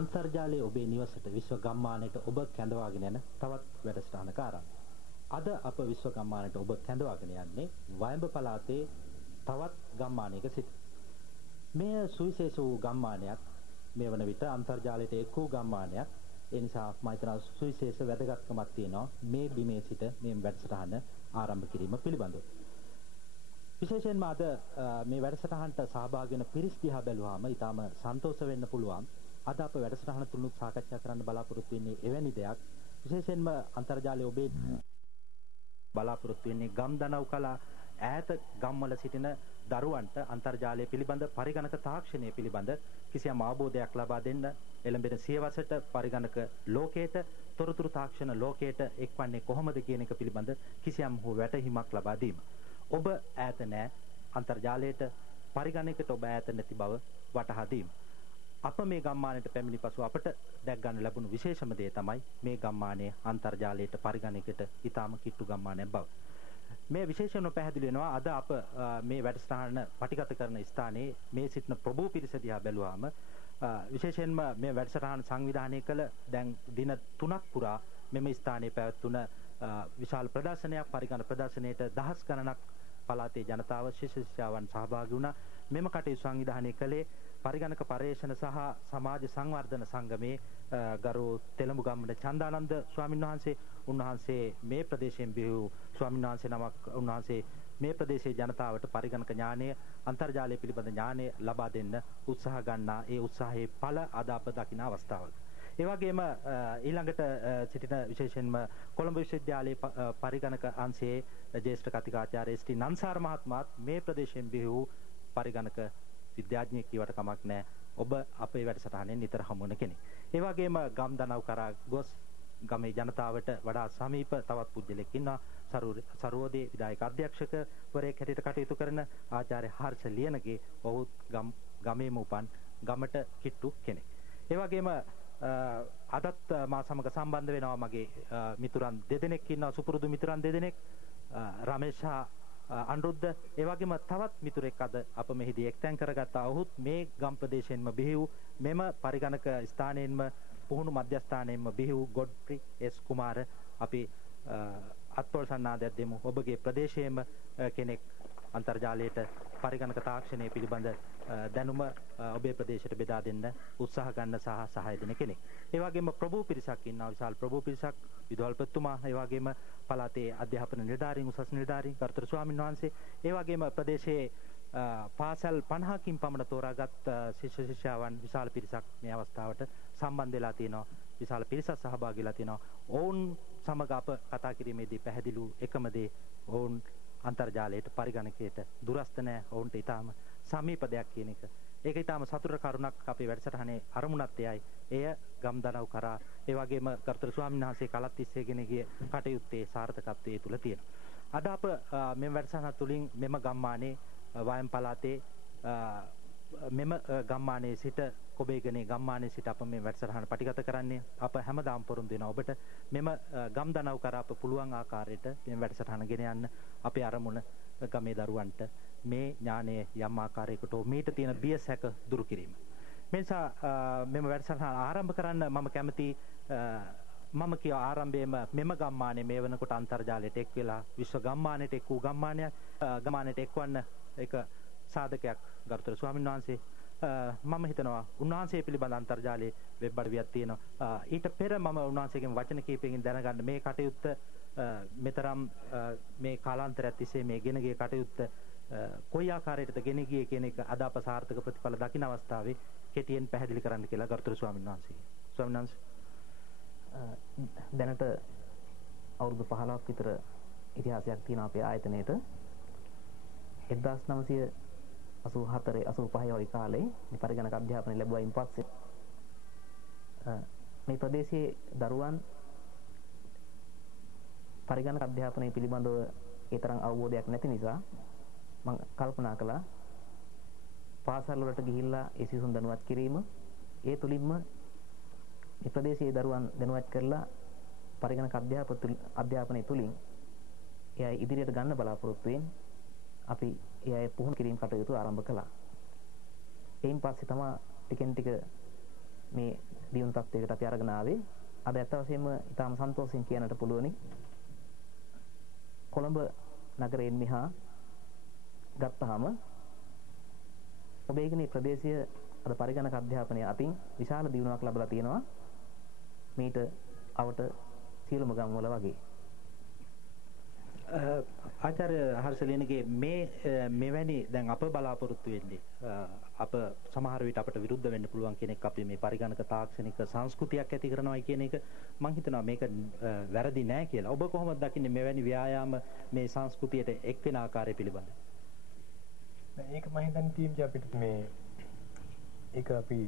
අන්තර්ජාලයේ ඔබේ නිවසට විශ්ව ගම්මානයට ඔබ කැඳවාගෙන යන තවත් වැඩසටහනක ආරම්භය. අද අප විශ්ව ගම්මානයට ඔබ කැඳවාගෙන යන්නේ වයඹ පළාතේ තවත් ගම්මානයක සිට. මෙය සුවිශේෂ වූ ගම්මානයක්. මේ වන විට අන්තර්ජාලයට එක් වූ ගම්මානයක්. ඒ නිසා මම හිතනවා සුවිශේෂ වැදගත්කමක් තියෙනවා මේ බිමේ සිට මේ වැඩසටහන ආරම්භ කිරීම පිළිබඳව. විශේෂයෙන්ම අද මේ වැඩසටහනට සහභාගී වෙන පිරිස් දිහා බැලුවාම ඊටාම සන්තෝෂ වෙන්න පුළුවන්. අද අප වැඩසටහන තුලුත් සාකච්ඡා කරන්න බලාපොරොත්තු වෙන්නේ එවැනි දෙයක්. විශේෂයෙන්ම අන්තර්ජාලයේ ඔබේ බලාපොරොත්තු වෙන්නේ ගම් දනව් කලා ඈත ගම්වල සිටින දරුවන්ට අන්තර්ජාලය පිළිබඳ පරිගණක තාක්ෂණය පිළිබඳ කිසියම් අවබෝධයක් ලබා දෙන්න, එළඹෙන සියවසට පරිගණක ලෝකයට, තොරතුරු තාක්ෂණ ලෝකයට එක්වන්නේ කොහොමද කියන එක පිළිබඳ කිසියම් හෝ වැටහීමක් ලබා දීම. ඔබ ඈත නැහැ, අන්තර්ජාලයට පරිගණකයට ඔබ ඈත නැති බව වටහා දීම. අප මේ ගම්මානයට පැමිණි පසු අපට දැක් ගන්න ලැබුණු විශේෂම දේ තමයි මේ ගම්මානයේ අන්තර්ජාලයට පරිගණකයට ඉතාම කිට්ටු ගම්මානයක් බව. මේ විශේෂයෙන්ම පැහැදිලි වෙනවා අද අප මේ වැඩසටහන පටිගත කරන ස්ථානයේ මේ සිටින ප්‍රභූ පිරිස දිහා බැලුවාම විශේෂයෙන්ම මේ වැඩසටහන සංවිධානය කළ දැන් දින 3ක් පුරා මෙම ස්ථානයේ පැවැත්වුණ විශාල ප්‍රදර්ශනයක්, පරිගණක ප්‍රදර්ශනයේට දහස් ගණනක් පළාතේ ජනතාව ශිෂ්‍යයන් සහභාගී වුණා. මෙම කටයුතු සංවිධානය කළේ පරිගණක පර්යේෂණ සහ සමාජ සංවර්ධන සංගමේ ගරු තෙලඹු ගම්මන චන්දානන්ද ස්වාමීන් වහන්සේ. උන්වහන්සේ මේ ප්‍රදේශයෙන් බිහි වූ ස්වාමීන් වහන්සේ නමක්. උන්වහන්සේ මේ ප්‍රදේශයේ ජනතාවට පරිගණක ඥානය, අන්තර්ජාලය පිළිබඳ ඥානය ලබා දෙන්න උත්සාහ ගන්නා ඒ උත්සාහයේ ඵල අද අප දකින අවස්ථාවක. ඒ වගේම ඊළඟට සිටින විශේෂයෙන්ම කොළඹ විශ්වවිද්‍යාලයේ පරිගණක අංශයේ ජ්‍යෙෂ්ඨ කතිකාචාර්ය එස්.ටී. නන්සාර මහත්මයාත් මේ ප්‍රදේශයෙන් බිහි වූ පරිගණක විද්‍යාඥයෙක් කියවට කමක් නැහැ. ඔබ අපේ වැඩසටහනෙන් නිතර හමු වෙන කෙනෙක්. ඒ වගේම ගම් දනව් කරා ගොස් ගමේ ජනතාවට වඩා සමීප තවත් පුද්ගලෙක් ඉන්නවා. සරෝදේ විධායක අධ්‍යක්ෂකවරයෙක් හැටියට කටයුතු කරන ආචාර්ය හර්ෂ ලියනගේ. ඔහු ගමේම උපන් ගමට කිට්ටු කෙනෙක්. ඒ වගේම අදත් මා සමග සම්බන්ධ වෙනවා මගේ මිතුරන් දෙදෙනෙක් ඉන්නවා, සුපුරුදු මිතුරන් දෙදෙනෙක්. රමේෂ් අනුරුද්ධ, ඒ වගේම තවත් මිතුරෙක් අද අප මෙහිදී එක්තැන් කරගත්තා. ඔහුත් මේ ගම් ප්‍රදේශයෙන්ම බිහි වූ, මෙම පරිගණක ස්ථානයෙන්ම පුහුණු මධ්‍යස්ථානයෙන්ම බිහි වූ ගොඩ්රි එස් කුමාර. අපි අත්පොල් සන්නාදයක් දෙමු. ඔබගේ ප්‍රදේශයේම කෙනෙක් අන්තර්ජාලයට පරිගණක තාක්ෂණය පිළිබඳ දැනුම ඔබේ ප්‍රදේශයට බෙදා දෙන්න උත්සාහ ගන්න සහ සහාය දෙන කෙනෙක්. ඒ වගේම ප්‍රභූ පිරිසක් ඉන්නවා, විශාල ප්‍රභූ පිරිසක්. විදුහල්පතිතුමා, ඒ වගේම පළාතේ අධ්‍යාපන නිලධාරීන්, උසස් නිලධාරීන්, ගරුතර ස්වාමීන් වහන්සේ, ඒ වගේම ප්‍රදේශයේ පාසල් 50කින් පමණ තෝරාගත් ශිෂ්‍ය ශිෂ්‍යාවන් විශාල පිරිසක් මේ අවස්ථාවට සම්බන්ධ වෙලා තියෙනවා. විශාල පිරිසක් සහභාගී වෙලා තියෙනවා. ඔවුන් සමග අප කතා කිරීමේදී පැහැදිලි වූ එකම දේ, ඔවුන් අන්තර්ජාලයට පරිගණකයට දුරස්ත නැහැ. ඔවුන්ට ඊටාම සමීප දෙයක් කියන එක. ඒක ඊටාම සතුට කරුණක්. අපේ වැඩසටහනේ අරමුණත් එයයි. එය ගම් දනව් කරා, ඒ වගේම ගරුතර ස්වාමීන් වහන්සේ කලත් තිස්සේගෙන ගිය කටයුත්තේ සාර්ථකත්වයේ තුල තියෙනවා. අද අප මෙම වැඩසටහන තුලින් මෙම ගම්මානයේ වයම් පළාතේ මෙම ගම්මානයේ සිට කොබේගනේ ගම්මානයේ සිට අප මේ වැඩසටහන පටිගත කරන්නේ. අප හැමදාම පොරොන්දු වෙනවා ඔබට මෙම ගම් දනව් කරා අප පුළුවන් ආකාරයට මේ වැඩසටහන ගෙන යන්න. අපේ අරමුණ ගමේ දරුවන්ට මේ ඥානය යම් ආකාරයකට මීට තියෙන බිය සැක දුරු කිරීම. මේ නිසා මෙම වැඩසටහන ආරම්භ කරන්න මම කැමති. මම කිය ආරම්භයේම මෙම ගම්මානයේ මේ වෙනකොට අන්තර්ජාලයට එක් වෙලා විශ්ව ගම්මානයට එක් වූ ගම්මානයක්. ගම්මානයට එක්වන්න එක සාධකයක් ගරුතර ස්වාමීන් වහන්සේ. මම හිතනවා උන්වහන්සේ පිළිබඳ අන්තර්ජාලයේ වෙබ් අඩවියක් තියෙනවා. ඊට පෙර මම උන්වහන්සේගෙන් වචන කීපයකින් දැනගන්න මේ කටයුත්ත මෙතරම් මේ කාලාන්තරයක් තිස්සේ මේ ගෙන ගිය කටයුත්ත කොයි ආකාරයකටද ගෙන ගියේ කියන එක අද අප සාර්ථක ප්‍රතිඵල දකින අවස්ථාවේ කෙටියෙන් පැහැදිලි කරන්න කියලා ගරුතර ස්වාමීන් වහන්සේ. ස්වාමීන් වහන්සේ දැනට අවුරුදු 15ක් විතර ඉතිහාසයක් තියෙනවා අපේ ආයතනයේට. 1984 85 වගේ කාලේ මේ පරිගණක අධ්‍යාපනය ලැබුවායින් පස්සේ මේ ප්‍රදේශයේ දරුවන් පරිගණක අධ්‍යාපනය පිළිබඳව ඒ තරම් අවබෝධයක් නැති නිසා මම කල්පනා කළා පාසල් වලට ගිහිල්ලා ඒ සිසුන් දැනුවත් කිරීම, ඒ තුලින්ම මේ ප්‍රදේශයේ දරුවන් දැනුවත් කරලා පරිගණක අධ්‍යාපනය තුලින් එයා ඉදිරියට ගන්න බලාපොරොත්තු වෙන අපි එයා පුහුණු කිරීම කටයුතු ආරම්භ කළා. එයින් පස්සේ තමයි ටිකෙන් ටික මේ දියුණු තත්ත්වයකට අපි අරගෙන ආවේ. අද ඇත්ත වශයෙන්ම ඊටාම සන්තෝෂයෙන් කියන්නට පුළුවනි. කොළඹ නගරයෙන් මෙහා ගත්තාම ඔබේ ඉගෙන ප්‍රදේශීය අද පරිගණක අධ්‍යාපනය අතින් විශාල දියුණුවක් ලැබලා තියෙනවා. මීට අවට සියලුම ගම්වල වගේ. ආචාර්ය හර්ෂලිනගේ මෙවැනි දැන් අප බලාපොරොත්තු වෙන්නේ අප සමහර විට අපට විරුද්ධ වෙන්න පුළුවන් කෙනෙක් අපි මේ පරිගණක තාක්ෂණික සංස්කෘතියක් ඇති කරනවායි කියන එක මම හිතනවා මේක වැරදි නෑ කියලා. ඔබ කොහොමද දකින්නේ මෙවැනි ව්‍යායාම මේ සංස්කෘතියට එක් වෙන ආකාරය පිළිබඳව? ඒක මම හිතන්නේ ටීම් අපිට මේ ඒක අපි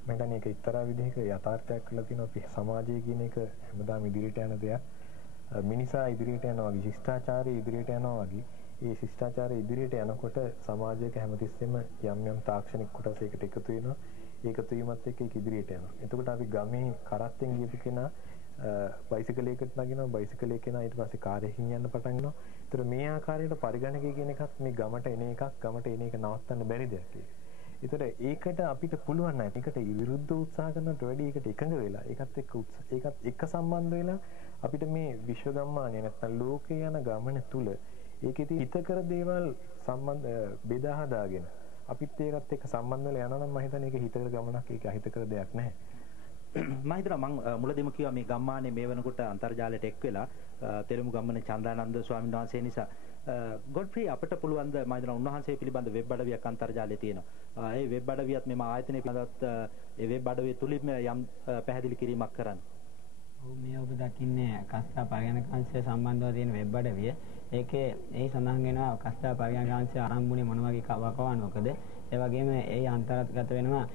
මම හිතන්නේ ඒක එක්තරා විදිහක යථාර්ථයක් කියලා තියෙනවා. අපි සමාජය කියන එක හැමදාම ඉදිරියට යන දෙයක්. මිනිසා ඉදිරියට යනවා වගේ ශිෂ්ටාචාරය ඉදිරියට යනවා වගේ ඒ ශිෂ්ටාචාරය ඉදිරියට යනකොට සමාජයක හැමතිස්සෙම යම් තාක්ෂණික කොටස් එකට එකතු වෙනවා. ඒකතු වීමත් එක්ක ඒක ඉදිරියට යනවා. එතකොට අපි ගමේ කරත්තෙන් ගියපු කෙනා බයිසිකලයකට නගිනවා. බයිසිකලයේ කෙනා ඊට පස්සේ කාර්යයෙන් යන්න පටන් ගන්නවා. ඒතර මේ ආකාරයට පරිගණකය කියන එකත් මේ ගමට එන එකක් ගමට එන එක නවත්තන්න බැරි දෙයක් ඒක. ඒතර ඒකට අපිට පුළුවන් නැහැ. ඒකට විරුද්ධ උත්සාහ කරනට වැඩි ඒකට එකඟ වෙලා ඒකත් එක්ක සම්බන්ධ වෙලා අපිට මේ විශ්ව ගම්මානය නැත්නම් ලෝකේ යන ගමන තුල ඒකෙදි හිතකර දේවල් සම්බන්ධ බෙදා හදාගෙන අපිත් ඒකත් එක්ක සම්බන්ධ වෙලා යනවා නම් මම හිතන්නේ ඒක හිතකර ගමනක් ඒක අහිතකර දෙයක් නැහැ. මම හිතනවා මම මුලදීම කිව්වා මේ ගම්මානේ මේ වෙනකොට අන්තර්ජාලයට එක් වෙලා තෙලුමු ගම්මන චන්දානන්ද ස්වාමීන් වහන්සේ නිසා ගොඩ්ෆ්‍රී අපිට පුළුවන් ද මම හිතනවා උන්වහන්සේ පිළිබඳ වෙබ් අඩවියක් අන්තර්ජාලයේ තියෙනවා. ඒ වෙබ් අඩවියත් මෙම ආයතනයේ පිළිබඳවත් ඒ වෙබ් අඩවිය තුලින්ම යම් පැහැදිලි කිරීමක් කරන්න. මේ ඔබ දකින්නේ කස්තා පරිගණකාංශය සම්බන්ධව තියෙන වෙබ් අඩවිය. ඒකේ ඒ සඳහන් වෙනවා කස්තා පරිගණකාංශය ආරම්භුනේ මොන වගේ වකවානුවකද. ඒ වගේම ඒ අන්තර්ගත වෙනවා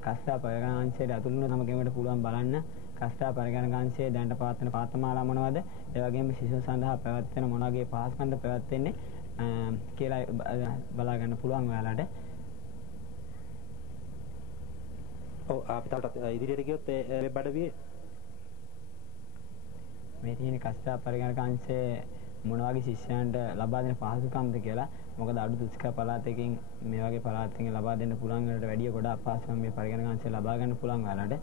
කස්තා පරිගණකාංශයට ඇතුළු වෙන තම කෙනෙකුට පුළුවන් බලන්න කස්තා පරිගණකාංශයේ දැනට පවත්වන පාඨමාලා මොනවද? ඒ වගේම සිසුන් සඳහා පැවැත්වෙන මොන වගේ පහසුකම්ද පැවැත්වෙන්නේ කියලා බලා ගන්න පුළුවන් ඔයාලට. ඔව් අපි තවටත් ඉදිරියට ගියොත් ඒ වෙබ් අඩවියේ මේ තියෙන කස්තා පරිගණකාංශයේ මොන වගේ ශිෂ්‍යයන්ට ලබා දෙන පහසුකම්ද කියලා. මොකද අඩු දුෂ්කර පළාතකින් මේ වගේ පළාතකින් ලබා දෙන්න පුළුවන් වලට වැඩිය ගොඩාක් පහසුකම් මේ පරිගණකාංශය ලබා ගන්න පුළුවන් වලට.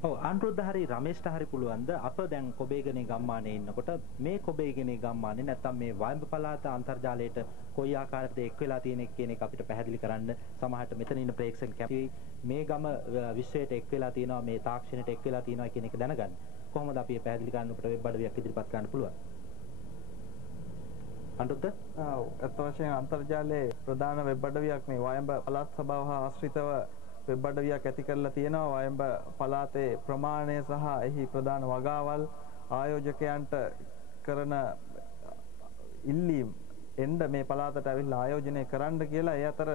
ඔව් අනුරුද්ධ හරි රමේෂ්ට හරි පුළුවන්ද අප දැන් කොබේගනේ ගම්මානේ ඉන්නකොට මේ කොබේගනේ ගම්මානේ නැත්තම් මේ වයඹ පළාත අන්තර්ජාලයට කොයි ආකාරයකද එක් වෙලා තියෙන කියන එක අපිට පැහැදිලි කරන්න සමහරට මෙතන ඉන්න ප්‍රේක්ෂක කැමති මේ ගම විශ්වයට එක් වෙලා තියෙනවා මේ තාක්ෂණයට එක් වෙලා තියෙනවා කියන එක දැනගන්න. කොහොමද අපි පැහැදිලි කරන්න අපිට වෙබ් අඩවියක් ඉදිරිපත් කරන්න පුළුවන්? අනුරුද්ධ? ඔව් අත් වශයෙන් අන්තර්ජාලයේ ප්‍රධාන වෙබ් අඩවියක් මේ වයඹ පළාත් සභාව හා ආශ්‍රිතව වෙබ් අඩවියක් ඇති කරලා තියෙනවා. වයඹ පළාතේ ප්‍රමාණය සහ එහි ප්‍රධාන වගාවල් ආයෝජකයන්ට කරන ඉල්ලීම් එන්න මේ පළාතට ඇවිල්ලා ආයෝජනය කරන්න කියලා. ඒ අතර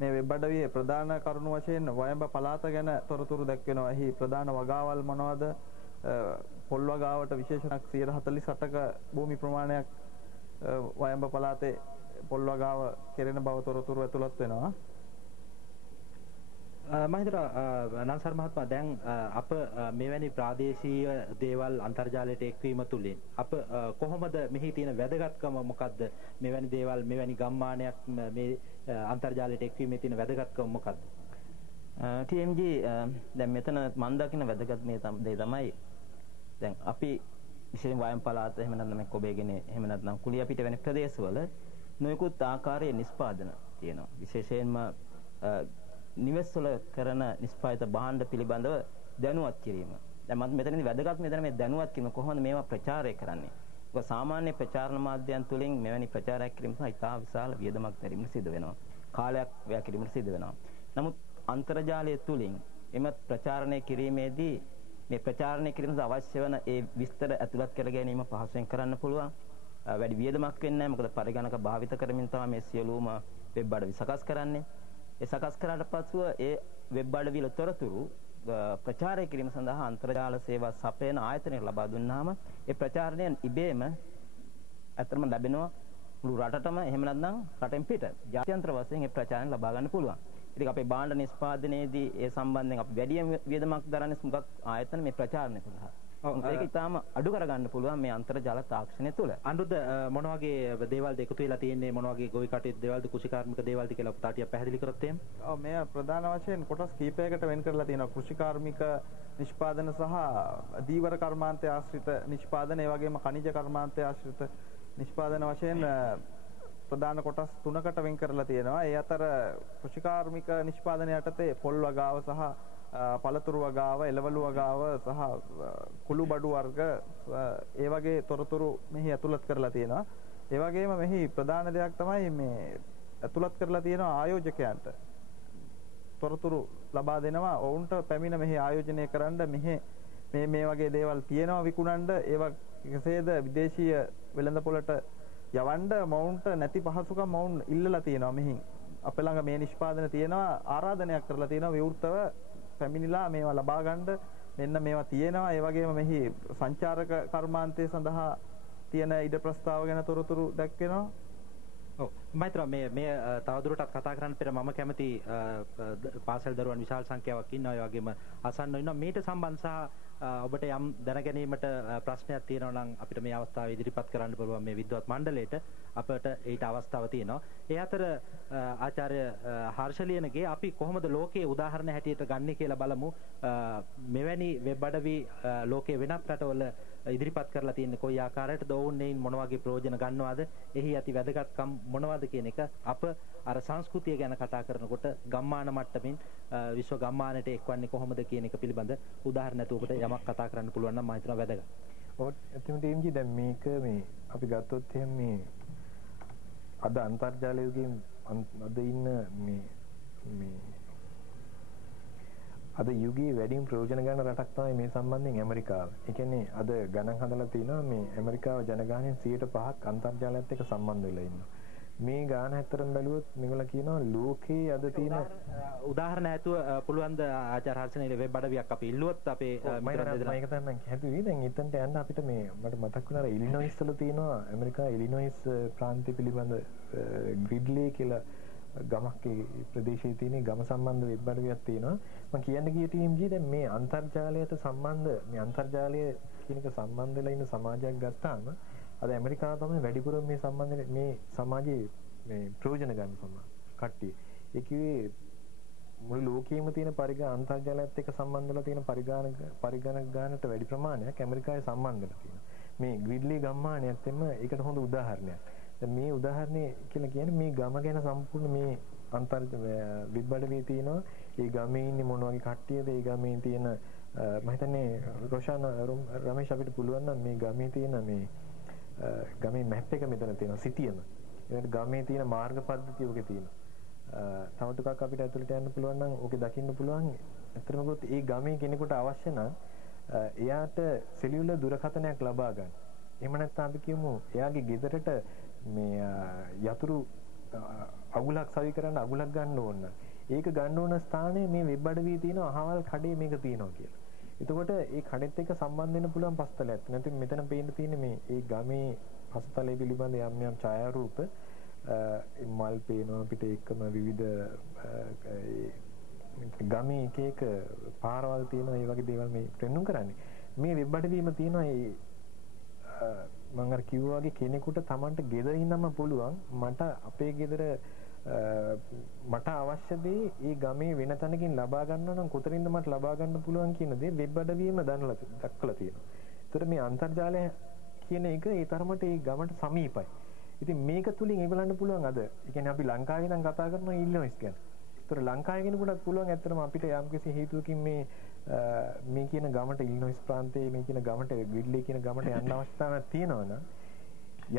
මේ වෙබ් අඩවියේ ප්‍රධාන කරුණු වශයෙන් වයඹ පළාත ගැන තොරතුරු දැක්වෙනවා. එහි ප්‍රධාන වගාවල් මොනවද? පොල් වගාවට විශේෂණක් 148ක භූමි ප්‍රමාණයක් වයඹ පළාතේ පොල් වගාව කෙරෙන බව තොරතුරු ඇතුළත් වෙනවා. මම හිතනවා නන්සර් මහත්මයා දැන් අප මෙවැනි ප්‍රාදේශීය දේවල් අන්තර්ජාලයට එක්වීම තුළින් අප කොහොමද මෙහි තියෙන වැදගත්කම මොකද්ද? මෙවැනි දේවල් මෙවැනි ගම්මානයක් මේ අන්තර්ජාලයට එක්වීමේ තියෙන වැදගත්කම මොකද්ද? TMG දැන් මෙතන මම දකින වැදගත් මේ දේ තමයි දැන් අපි විශේෂයෙන් වයම් පළාත එහෙම නැත්නම් කොබේගනේ එහෙම නැත්නම් කුලියපිට වෙන ප්‍රදේශවල නොයෙකුත් ආකාරයේ නිෂ්පාදන තියෙනවා. විශේෂයෙන්ම නිවෙස්වල කරන නිෂ්පාදිත භාණ්ඩ පිළිබඳව දැනුවත් කිරීම. දැන් මම මෙතනදී වැදගත් මෙතන මේ දැනුවත් කිරීම කොහොමද මේවා ප්‍රචාරය කරන්නේ? ඒක සාමාන්‍ය ප්‍රචාරණ මාධ්‍යයන් තුලින් මෙවැනි ප්‍රචාරයක් කිරීම සහ ඉතා විශාල වියදමක් දැරීමට සිදු වෙනවා. කාලයක් වැය කිරීමට සිදු වෙනවා. නමුත් අන්තර්ජාලය තුලින් එම ප්‍රචාරණය කිරීමේදී මේ ප්‍රචාරණය කිරීමට අවශ්‍ය වන ඒ විස්තර ඇතුළත් කර ගැනීම පහසුවෙන් කරන්න පුළුවන්. වැඩි වියදමක් වෙන්නේ නැහැ. මොකද පරිගණක භාවිත කරමින් තමයි මේ සියලුම වෙබ් අඩවි සකස් කරන්නේ. ඒ සකස් කරාට පසුව ඒ වෙබ් අඩවිවල තොරතුරු ප්‍රචාරය කිරීම සඳහා අන්තර්ජාල සේවා සපයන ආයතනයකට ලබා දුන්නාම ඒ ප්‍රචාරණය ඉබේම අතරම ලැබෙනවා මුළු රටටම. එහෙම නැත්නම් රටෙන් පිට ජාත්‍යන්තර වශයෙන් ඒ ප්‍රචාරණය ලබා ගන්න පුළුවන්. ඉතින් අපේ භාණ්ඩ නිෂ්පාදනයේදී ඒ සම්බන්ධයෙන් අපි වැඩි වියදමක් දරන්නේ මොකක් ආයතන මේ ප්‍රචාරණය සඳහා. ඒක ඉතාලම අඩු කරගන්න පුළුවන් මේ අන්තර්ජාල තාක්ෂණය තුළ. අනුරුද්ධ මොන වගේ දේවල්ද එකතු වෙලා තියෙන්නේ, මොන වගේ ගොවි කටයුතු දේවල්ද, කෘෂිකාර්මික දේවල්ද කියලා තාටියක් පැහැදිලි කරොත් එහෙම. ඔව් මේ ප්‍රධාන වශයෙන් කොටස් කීපයකට වෙන් කරලා තියෙනවා. කෘෂිකාර්මික නිෂ්පාදන සහ දීවර කර්මාන්තය ආශ්‍රිත නිෂ්පාදන, ඒ වගේම ඛනිජ කර්මාන්තය ආශ්‍රිත නිෂ්පාදන වශයෙන් ප්‍රධාන කොටස් තුනකට වෙන් කරලා තියෙනවා. ඒ අතර කෘෂිකාර්මික නිෂ්පාදන යටතේ පොල් වගාව සහ පළතුරු වගාව, එළවලු වගාව සහ කුළු බඩු වර්ග ඒ වගේ තොරතුරු මෙහි ඇතුළත් කරලා තියෙනවා. ඒ වගේම මෙහි ප්‍රධාන දෙයක් තමයි මේ ඇතුළත් කරලා තියෙනවා ආයෝජකයන්ට තොරතුරු ලබා දෙනවා. ඔවුන්ට පැමිණ මෙහි ආයෝජනය කරන්න මෙහි මේ වගේ දේවල් තියෙනවා විකුණන්න, ඒවා කෙසේද විදේශීය වෙළඳපොළට යවන්න මොවුන්ට නැති පහසුකම් මොවුන් ඉල්ලලා තියෙනවා. මෙහි අපේ ළඟ මේ නිෂ්පාදන තියෙනවා, ආරාධනයක් කරලා තියෙනවා විවෘතව පැමිණිලා මේවා ලබා ගන්න. මෙන්න මේවා තියෙනවා. ඒ වගේම මෙහි සංචාරක කර්මාන්තය සඳහා තියෙන ඉඩ ප්‍රස්තාව ගැන තොරතුරු දැක්වෙනවා. ඔව් මම හිතනවා මේ තවදුරටත් කතා කරන්න පෙර මම කැමති පාසල් දරුවන් විශාල සංඛ්‍යාවක් ඉන්නවා. ඒ වගේම අසන්නෝ ඉන්නවා. මේට සම්බන්ධ සහ ඔබට යම් දැනගැනීමට ප්‍රශ්නයක් තියෙනවා නම් අපිට මේ අවස්ථාවේ ඉදිරිපත් කරන්න පුළුවන් මේ විද්වත් මණ්ඩලයට. අපට ඊට අවස්ථාව තියෙනවා. ඒ අතර ආචාර්ය හර්ෂලියනගේ අපි කොහොමද ලෝකයේ උදාහරණ හැටියට ගන්නේ කියලා බලමු. මෙවැනි වෙබ් අඩවි ලෝකයේ වෙනත් රටවල ඉදිරිපත් කරලා තියෙන්නේ කොයි ආකාරයකටද, ඔවුන් එයින් මොන වගේ ප්‍රයෝජන ගන්නවද, එහි ඇති වැදගත්කම් මොනවද කියන එක අප අර සංස්කෘතිය ගැන කතා කරනකොට ගම්මාන මට්ටමින් විශ්ව ගම්මානයට එක්වන්නේ කොහොමද කියන එක පිළිබඳ උදාහරණ නැතුව ඔබට යමක් කතා කරන්න පුළුවන් නම් මම හිතනවා වැදගත්. ඔව් එතන ටීම්ජි දැන් මේක මේ අපි ගත්තොත් එහෙනම් මේ අද අන්තර්ජාල යුගයේ අද ඉන්න මේ අද යුගයේ වැඩිම ප්‍රයෝජන ගන්න රටක් තමයි මේ සම්බන්ධයෙන් ඇමරිකාව. ඒ කියන්නේ අද ගණන් හදලා තිනවා මේ ඇමරිකාව ජනගහනයෙන් 105ක් අන්තර්ජාලයත් එක්ක සම්බන්ධ වෙලා ඉන්නවා. මේ ගාන හැතරම බැලුවොත් මේගොල්ලෝ කියනවා ලෝකයේ අද තියෙන උදාහරණ ඇතුව පුළුවන් ද ආචාර්ය හර්ෂණීය වෙබ් අඩවියක් අපි ඉල්ලුවොත් අපේ මිත්‍රයන් දෙදෙනා. මේක තමයි මම හැදුවේ. දැන් එතනට යන්න අපිට මේ මට මතක් වුණා ඉලිනොයිස් වල තියෙනවා ඇමරිකා ඉලිනොයිස් ප්‍රාන්තය පිළිබඳ ග්‍රිඩ්ලේ කියලා ගමක් ඒ ප්‍රදේශයේ තියෙන ගම සම්බන්ධ වෙබ් අඩවියක් තියෙනවා. මම කියන්න ගිය ටීම්ජී දැන් මේ අන්තර්ජාලයට සම්බන්ධ මේ අන්තර්ජාලය කියන එක සම්බන්ධ වෙලා ඉන්න සමාජයක් ගත්තාම අද ඇමරිකාව තමයි වැඩිපුර මේ සම්බන්ධ මේ සමාජයේ මේ ප්‍රයෝජන ගන්න සමාජ කට්ටිය. ඒ කිව්වේ මුළු ලෝකයේම තියෙන අන්තර්ජාලයත් එක්ක සම්බන්ධ වෙලා තියෙන පරිගණක ගානට වැඩි ප්‍රමාණයක් ඇමරිකාවේ සම්බන්ධ වෙලා තියෙනවා. මේ ග්‍රිඩ්ලි ගම්මානයත් එක්ම ඒකට හොඳ උදාහරණයක්. දැන් මේ උදාහරණේ කියලා කියන්නේ මේ ගම ගැන සම්පූර්ණ මේ වෙබ් අඩවියේ තියෙනවා. ඒ ගමේ ඉන්නේ මොන වගේ කට්ටියද, ඒ ගමේ තියෙන මම හිතන්නේ රොෂාන් රමේෂ් අපිට පුළුවන් නම් මේ ගමේ තියෙන මේ ගමේ මැප් එක මෙතන තියෙනවා සිටියම. ඒකට ගමේ තියෙන මාර්ග පද්ධතිය ඔකේ තියෙනවා. තව ටිකක් අපිට ඇතුළට යන්න පුළුවන් නම් ඕකේ දකින්න පුළුවන්. ඇත්තටම ගොත් ඒ ගමේ කෙනෙකුට අවශ්‍ය නම් එයාට සෙලියුලර් දුරකථනයක් ලබා ගන්න. එහෙම නැත්නම් අපි කියමු එයාගේ ගෙදරට මේ යතුරු අගුලක් සවි කරන්න අගුලක් ගන්න ඕන. ඒක ගන්න ඕන ස්ථානයේ මේ වෙබ් අඩවියේ තියෙන අහවල් කඩේ මේක තියෙනවා කියලා. එතකොට ඒ කඩෙත් එක්ක සම්බන්ධ වෙන්න පුළුවන් පස්තලයක්. නැත්නම් මෙතන පේන්න තියෙන්නේ මේ ඒ ගමේ පස්තලයේ පිළිබඳ යම් ඡායාරූප මල් පේනවා අපිට එක්කම විවිධ ගමේ එක එක පාරවල් තියෙනවා. ඒ වගේ දේවල් මේ පෙන්වුම් කරන්නේ. මේ වෙබ් අඩවියේම තියෙනවා මම අර කිව්වා වගේ කෙනෙකුට Tamanට ගෙදර ඉඳන්ම පුළුවන් මට අපේ ගෙදර මට අවශ්‍ය දේ ඒ ගමේ වෙන තැනකින් ලබා ගන්න නම් කොතනින්ද මට ලබා ගන්න පුළුවන් කියන දේ වෙබ් අඩවියෙම දක්වලා තියෙනවා. ඒතර මේ අන්තර්ජාලය කියන එක ඒ තරමට ඒ ගමට සමීපයි. ඉතින් මේක තුලින් ඒගොල්ලන්ට පුළුවන් අද ඒ කියන්නේ අපි ලංකාවේ නම් කතා කරනවා ඉලිනොයිස් ගැන. ඒතර ලංකාවේ කෙනෙකුටත් පුළුවන් ඇත්තටම අපිට යම්කිසි හේතුවකින් මේ කියන ගමට ඉලිනොයිස් ප්‍රාන්තයේ මේ කියන ගමට ග්‍රිඩ්ලි කියන ගමට යන්න අවස්ථාවක් තියෙනවා නම්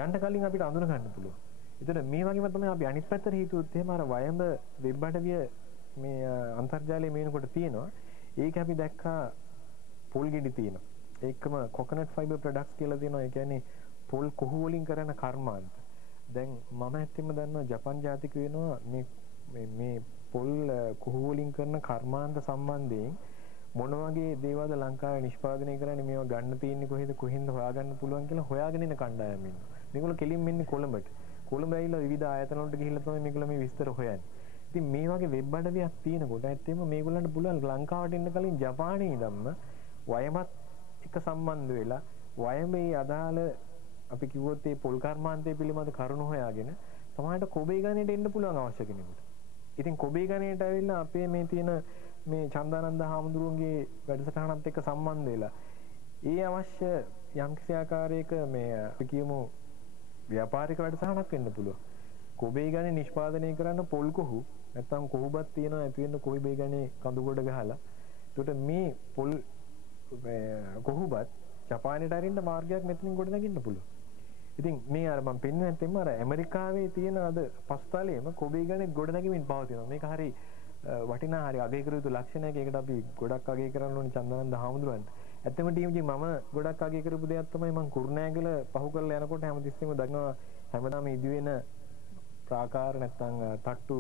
යන්න කලින් අපිට අඳුන ගන්න පුළුවන්. ඒතර මේ වගේම තමයි අපි අනිත් පැත්තට හිතුවොත් එහෙම අර වයඹ වෙබ් අඩවිය මේ අන්තර්ජාලයේ මේනකොට තියෙනවා. ඒක අපි දැක්කා පොල් ගෙඩි තියෙනවා. ඒකම කොකනට් ෆයිබර් ප්‍රොඩක්ට්ස් කියලා තියෙනවා. ඒ කියන්නේ පොල් කොහු වලින් කරන කර්මාන්ත. දැන් මම ඇත්තටම දන්නවා ජපාන් ජාතික වෙනවා මේ පොල් කොහු වලින් කරන කර්මාන්ත සම්බන්ධයෙන් මොන වගේ දේවල්ද ලංකාවේ නිෂ්පාදනය කරන්නේ මේවා ගන්න තියෙන්නේ කොහෙන්ද හොයාගන්න පුළුවන් කියලා හොයාගෙන ඉන්න කණ්ඩායම් ඉන්නවා. මේගොල්ලෝ කෙලින්ම ඉන්නේ කොළඹට. කොළඹ ඇවිල්ලා විවිධ ආයතන වලට ගිහිල්ලා තමයි මේගොල්ලෝ මේ විස්තර හොයන්නේ. ඉතින් මේ වගේ වෙබ් අඩවියක් තියෙනකොට ඇත්තටම මේගොල්ලන්ට පුළුවන් ලංකාවට එන්න කලින් ජපානයේ ඉඳන්ම වයමත් එක සම්බන්ධ වෙලා වයඹේ අදාළ අපි කිව්වොත් මේ පොල් කර්මාන්තය පිළිබඳ කරුණු හොයාගෙන සමහරට කොබේ ගණයට එන්න පුළුවන් අවශ්‍ය කෙනෙකුට. ඉතින් කොබේ ගණයට ඇවිල්ලා අපේ මේ තියෙන මේ චන්දානන්ද හාමුදුරුවන්ගේ වැඩසටහනත් එක්ක සම්බන්ධ වෙලා ඒ අවශ්‍ය යම්කිසි ආකාරයක මේ අපි කියමු ව්‍යාපාරික වැඩසටහනක් වෙන්න පුළුවන්. කොබේ ගණේ නිෂ්පාදනය කරන්න පොල් කොහු නැත්නම් කොහුබත් තියෙනවා ඇති වෙන්න කොබේ ගණේ කඳු ගොඩ ගහලා. ඒකට මේ පොල් කොහුබත් ජපානයට අරින්න මාර්ගයක් මෙතනින් ගොඩ නගින්න පුළුවන්. ඉතින් මේ අර මම පෙන්වන්නේත් අර ඇමරිකාවේ තියෙන අද පස්තලයේම කොබේ ගණේ ගොඩ නැගීමෙන් පවතිනවා. මේක හරි වටිනා හරි අගය කර යුතු ලක්ෂණයක්. ඒකට අපි ගොඩක් අගය කරන්න ඕනේ චන්දානන්ද හාමුදුරුවන්ට. ඇත්තම ටීම්ජී මම ගොඩක් අගය කරපු දෙයක් තමයි මම කුරුණෑගල පහු කරලා යනකොට හැමතිස්සෙම දකිනවා හැමදාම ඉදි වෙන ප්‍රාකාර නැත්නම් තට්ටු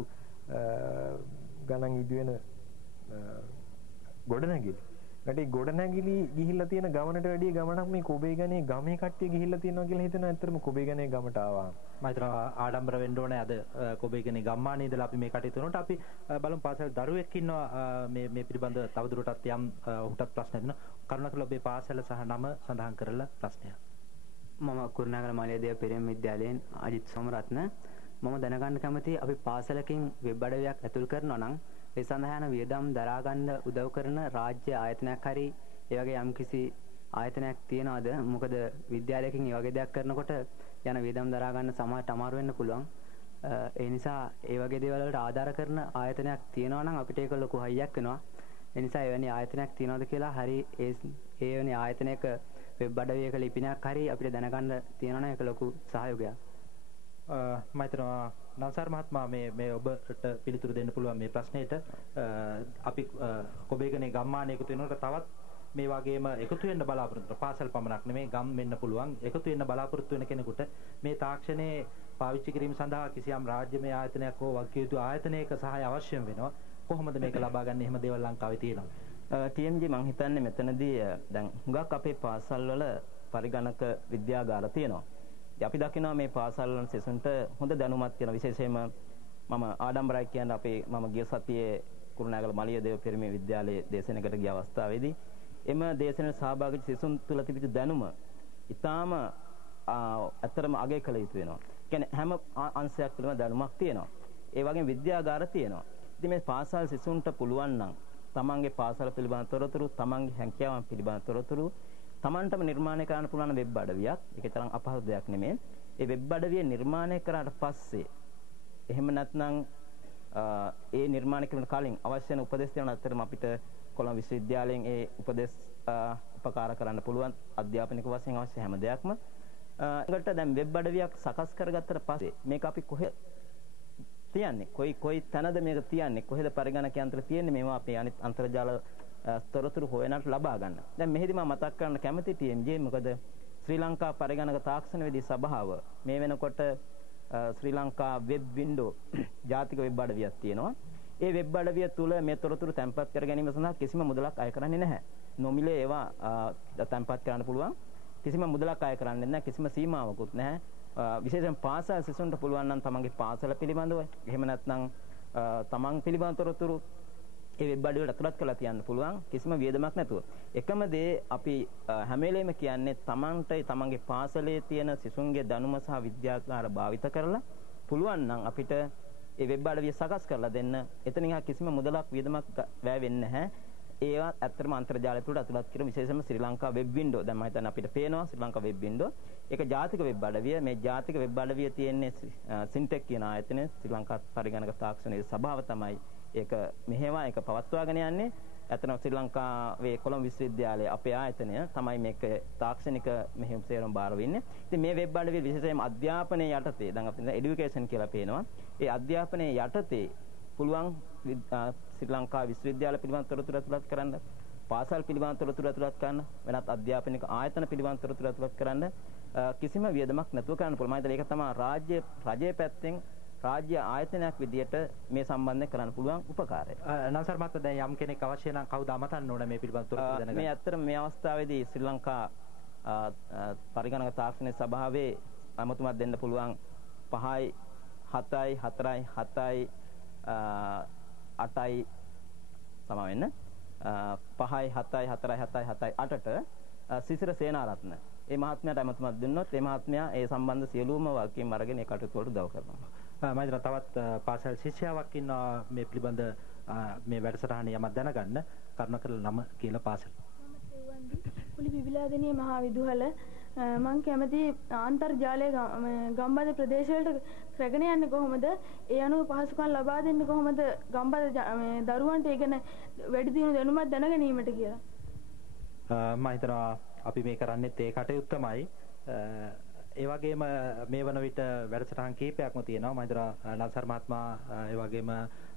ගණන් ඉදි වෙන ගොඩනැගිලි. ඒකට ගොඩනැගිලි ගිහිල්ලා තියෙන ගමනට වැඩිය ගමනක් මේ කොබේ ගණේ ගමේ කට්ටිය ගිහිල්ලා තියෙනවා කියලා හිතනවා. ඇත්තටම කොබේ ගණේ ගමට ආවා. මම හිතනවා ආඩම්බර වෙන්න ඕනේ අද කොබේ ගණේ ගම්මානේ ඉඳලා අපි මේ කටයුතු කරනකොට අපි බලමු පාසල් දරුවෙක් ඉන්නවා මේ පිළිබඳව තවදුරටත් යම් ඔහුටත් ප්‍රශ්න දෙනවා. කරුණාකරලා ඔබේ පාසල සහ නම සඳහන් කරලා ප්‍රශ්නය. මම කුරුණෑගල මාලියදේව පෙරේම විද්‍යාලයෙන් අජිත් සෝමරත්න. මම දැනගන්න කැමතියි අපි පාසලකින් වෙබ් අඩවියක් ඇතුල් කරනවා නම් ඒ සඳහා වියදම් දරා ගන්න උදව් කරන රාජ්‍ය ආයතනයක් හරි ඒ වගේ යම්කිසි ආයතනයක් තියනවාද? මොකද විද්‍යාලයකින් ඒ වගේ දෙයක් කරනකොට යන වියදම් දරා ගන්න සමහරට අමාරු වෙන්න පුළුවන්. ඒ නිසා ඒ වගේ දේවල් වලට ආධාර කරන ආයතනයක් තියනවා නම් අපිට ඒක ලොකු හයියක් වෙනවා. ඒ නිසා එවැනි ආයතනයක් තියනවාද කියලා හරි ඒ වෙනි ආයතනයක වෙබ් අඩවියක ලිපිනයක් හරි අපිට දැනගන්න තියනවා නම් ඒක ලොකු සහයෝගයක්. මම හිතනවා නන්සාර මහත්මයා මේ ඔබට පිළිතුරු දෙන්න පුළුවන් මේ ප්‍රශ්නෙට. අපි කොබේගනේ ගම්මාන එකතු වෙනකොට තවත් මේ වගේම එකතු වෙන්න බලාපොරොත්තු පාසල් පමණක් නෙමෙයි ගම් වෙන්න පුළුවන් එකතු වෙන්න බලාපොරොත්තු වෙන කෙනෙකුට මේ තාක්ෂණයේ පාවිච්චි කිරීම සඳහා කිසියම් රාජ්‍යමය ආයතනයක් හෝ වගකීම් යුතු ආයතනයක සහාය අවශ්‍යම වෙනවා. කොහොමද මේක ලබා ගන්න? එහෙම දේවල් ලංකාවේ තියෙනවා. TMG මම හිතන්නේ මෙතනදී දැන් හුඟක් අපේ පාසල් වල පරිගණක විද්‍යාගාර තියෙනවා. අපි දකිනවා මේ පාසල් වල සිසුන්ට හොඳ දැනුමක් තියෙන විශේෂයෙන්ම මම ආඩම්බරයි කියන්නේ අපේ මම ගිය සතියේ කුරුණෑගල මලියදේව පිරිමි විද්‍යාලයේ දේශනයකට ගිය අවස්ථාවේදී එම දේශනයේ සහභාගී සිසුන් තුළ තිබිච්ච දැනුම ඊටාම අත්‍තරම අගය කළ යුතු වෙනවා. කියන්නේ හැම අංශයක් තුළම දැනුමක් තියෙනවා. ඒ වගේම විද්‍යාගාර තියෙනවා. ඉතින් මේ පාසල් සිසුන්ට පුළුවන් නම් තමන්ගේ පාසල පිළිබඳ තොරතුරු, තමන්ගේ හැකියාවන් පිළිබඳ තොරතුරු තමන්ටම නිර්මාණය කරන්න පුළුවන් වෙබ් අඩවියක්. ඒක තරම් අපහසු දෙයක් නෙමෙයි. ඒ වෙබ් අඩවිය නිර්මාණය කරාට පස්සේ එහෙම නැත්නම් ඒ නිර්මාණය කරන කලින් අවශ්‍ය වෙන උපදෙස් දෙන අතරම අපිට කොළඹ විශ්වවිද්‍යාලයෙන් ඒ උපදෙස් උපකාර කරන්න පුළුවන්. අධ්‍යාපනික වශයෙන් අවශ්‍ය හැම දෙයක්ම. ඒකට දැන් වෙබ් අඩවියක් සකස් කරගත්තට පස්සේ මේක අපි කොහෙ තියන්නේ? කොයි තැනද මේක තියන්නේ? කොහෙද පරිගණක යන්ත්‍ර තියෙන්නේ? මේවා අපි අනිත් අන්තර්ජාල තොරතුරු හොයනට ලබා ගන්න. දැන් මෙහිදී මම මතක් කරන්න කැමති TMJ මොකද ශ්‍රී ලංකා පරිගණක තාක්ෂණ වේදී සභාව මේ වෙනකොට ශ්‍රී ලංකා වෙබ් වින්ඩෝ ජාතික වෙබ් අඩවියක් තියෙනවා. ඒ වෙබ් අඩවිය තුල මේ තොරතුරු තැන්පත් කර ගැනීම සඳහා කිසිම මුදලක් අය කරන්නේ නැහැ. නොමිලේ ඒවා තැන්පත් කරන්න පුළුවන්. කිසිම මුදලක් අය කරන්නේ නැහැ. කිසිම සීමාවකුත් නැහැ. විශේෂයෙන් පාසල් සිසුන්ට පුළුවන් නම් තමන්ගේ පාසල පිළිබඳව එහෙම නැත්නම් තමන් පිළිබඳ තොරතුරු ඒ වෙබ් අඩවියට අතුලත් කරලා තියන්න පුළුවන් කිසිම වියදමක් නැතුව. එකම දේ අපි හැම වෙලෙම කියන්නේ තමන්ට තමන්ගේ පාසලේ තියෙන සිසුන්ගේ දැනුම සහ විද්‍යාකාර භාවිත කරලා පුළුවන් නම් අපිට ඒ වෙබ් අඩවිය සකස් කරලා දෙන්න. එතනින් කිසිම මුදලක් වියදමක් වැය වෙන්නේ නැහැ. ඒවා ඇත්තටම අන්තර්ජාලය තුළට අතුලත් කරන විශේෂයෙන්ම ශ්‍රී ලංකා වෙබ් වින්ඩෝ. දැන් මම හිතන්නේ අපිට පේනවා ශ්‍රී ලංකා වෙබ් වින්ඩෝ. ඒක ජාතික වෙබ් අඩවිය. මේ ජාතික වෙබ් අඩවිය තියෙන්නේ සින්ටෙක් කියන ආයතනය. ශ්‍රී ලංකා පරිගණක තාක්ෂණයේ සභාව තමයි ඒක මෙහෙවා ඒක පවත්වාගෙන යන්නේ. ඇත්තටම ශ්‍රී ලංකාවේ කොළඹ විශ්වවිද්‍යාලයේ අපේ ආයතනය තමයි මේක තාක්ෂණික මෙහෙයුම් සේවම බාර වෙන්නේ. ඉතින් මේ වෙබ් අඩවිය විශේෂයෙන්ම අධ්‍යාපනයේ යටතේ දැන් අපි එඩියුකේෂන් කියලා පේනවා. ඒ අධ්‍යාපනයේ යටතේ පුළුවන් ශ්‍රී ලංකා විශ්වවිද්‍යාල පිළිබඳ තොරතුරු අතුලත් කරන්න, පාසල් පිළිබඳ තොරතුරු අතුලත් කරන්න, වෙනත් අධ්‍යාපනික ආයතන පිළිබඳ තොරතුරු අතුලත් කරන්න කිසිම වියදමක් නැතුව කරන්න පුළුවන්. මම හිතන්නේ ඒක තමයි රජයේ පැත්තෙන් රාජ්‍ය ආයතනයක් විදියට මේ සම්බන්ධයෙන් කරන්න පුළුවන් උපකාරය. නන්සර් මහත්තයා දැන් යම් කෙනෙක් අවශ්‍ය නම් කවුද අමතන්න ඕන මේ පිළිබඳව තොරතුරු දැනගන්න? මේ ඇත්තටම මේ අවස්ථාවේදී ශ්‍රී ලංකා පරිගණක තාක්ෂණ සභාවේ අමතුමක් දෙන්න පුළුවන් 5යි 7යි 4යි 7යි 8යි සම වෙන්න 5යි 7යි 4යි 7යි 7යි 8ට සිසිර සේනාරත්න. ඒ මහත්මයාට ඇමතුමක් දුන්නොත් ඒ මහත්මයා ඒ සම්බන්ධ සියලුම වගකීම් අරගෙන ඒ කටයුතු වලට උදව් කරනවා. මම හිතනවා තවත් පාසල් ශිෂ්‍යාවක් ඉන්නවා මේ පිළිබඳ මේ වැඩසටහනේ යමක් දැනගන්න. කරුණාකරලා නම කියලා පාසල. මම සෙව්වන්දි කුලි බිබිලාදෙනිය මහා විදුහල. මම කැමති අන්තර්ජාලය ගම්බද ප්‍රදේශ වලට රැගෙන යන්නේ කොහොමද? ඒ අනුව පහසුකම් ලබා දෙන්නේ කොහොමද? ගම්බද දරුවන්ට ඒ ගැන වැඩි දියුණු දැනුමක් දැන ගැනීමට කියලා. මම හිතනවා අපි මේ කරන්නේත් ඒ කටයුත්තමයි. ඒ වගේම මේ වන විට වැඩසටහන් කීපයක්ම තියෙනවා. මම හිතනවා ලන්සර් මහත්මයා ඒ වගේම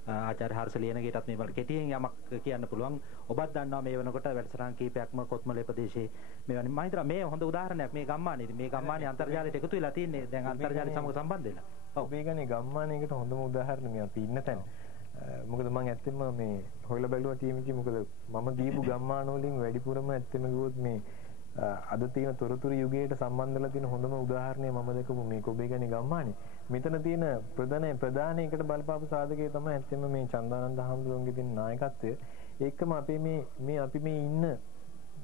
ආචාර්ය හර්ෂ ලියනගේටත් මේ වල කෙටියෙන් යමක් කියන්න පුළුවන්. ඔබත් දන්නවා මේ වෙනකොට වැඩසටහන් කීපයක්ම කොත්මලේ ප්‍රදේශයේ මේ වගේ. මම හිතනවා මේ හොඳ උදාහරණයක් මේ ගම්මානේදී. මේ ගම්මානේ අන්තර්ජාලයට එකතු වෙලා තින්නේ. දැන් අන්තර්ජාලය සමග සම්බන්ධ වෙලා. ඔව් මේ ගන්නේ ගම්මානයකට හොඳම උදාහරණ මේ අපි ඉන්න තැන. මොකද මම ඇත්තෙම මේ හොයලා බැලුවා ටීම් මොකද මම දීපු ගම්මාන වලින් වැඩිපුරම ඇත්තෙම ගියොත් මේ අද තියෙන තොරතුරු යුගයට සම්බන්ධලා තියෙන හොඳම උදාහරණය මම දැකපු මේ කොබේගනේ ගම්මානේ. මෙතන තියෙන ප්‍රධාන එකට බලපාපු සාධකය තමයි ඇත්තෙම මේ චන්දානන්ද හාමුදුරුවන්ගේ තියෙන නායකත්වය. ඒකම අපේ මේ අපි මේ ඉන්න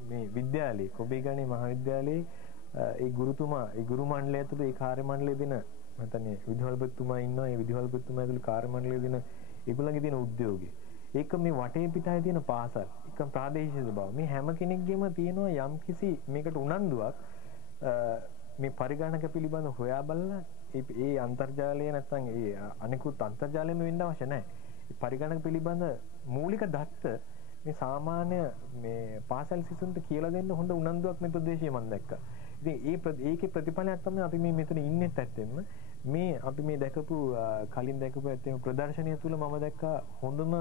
මේ විද්‍යාලයේ කොබේගනේ මහාවිද්‍යාලයේ ඒ ගුරුතුමා ඒ ගුරු මණ්ඩලය ඇතුළු ඒ කාර්ය මණ්ඩලය දෙන මම හිතන්නේ විදුහල්පතිතුමා ඉන්නවා. ඒ විදුහල්පතිතුමා ඇතුළු කාර්ය මණ්ඩලය දෙන ඒගොල්ලන්ගේ තියෙන උද්‍යෝගය. ඒක මේ වටේ පිටායේ තියෙන පාසල් එක ප්‍රාදේශීය බව මේ හැම කෙනෙක්ගේම තියෙනවා යම්කිසි මේකට උනන්දුවක් මේ පරිගණක පිළිබඳ හොයා බලලා ඒ අන්තර්ජාලය නැත්නම් ඒ අනිකුත් අන්තර්ජාලයෙන්ම වෙන්න අවශ්‍ය නැහැ. මේ පරිගණක පිළිබඳ මූලික දත්ත මේ සාමාන්‍ය මේ පාසල් සිසුන්ට කියලා දෙන්න හොඳ උනන්දුවක් මේ ප්‍රදේශයේ මම දැක්කා. ඉතින් ඒකේ ප්‍රතිඵලයක් තමයි අපි මේ මෙතන ඉන්නේ ඇත්තෙම. මේ අපි මේ දැකපු කලින් දැකපු ඇත්තෙම ප්‍රදර්ශනය තුල මම දැක්කා හොඳම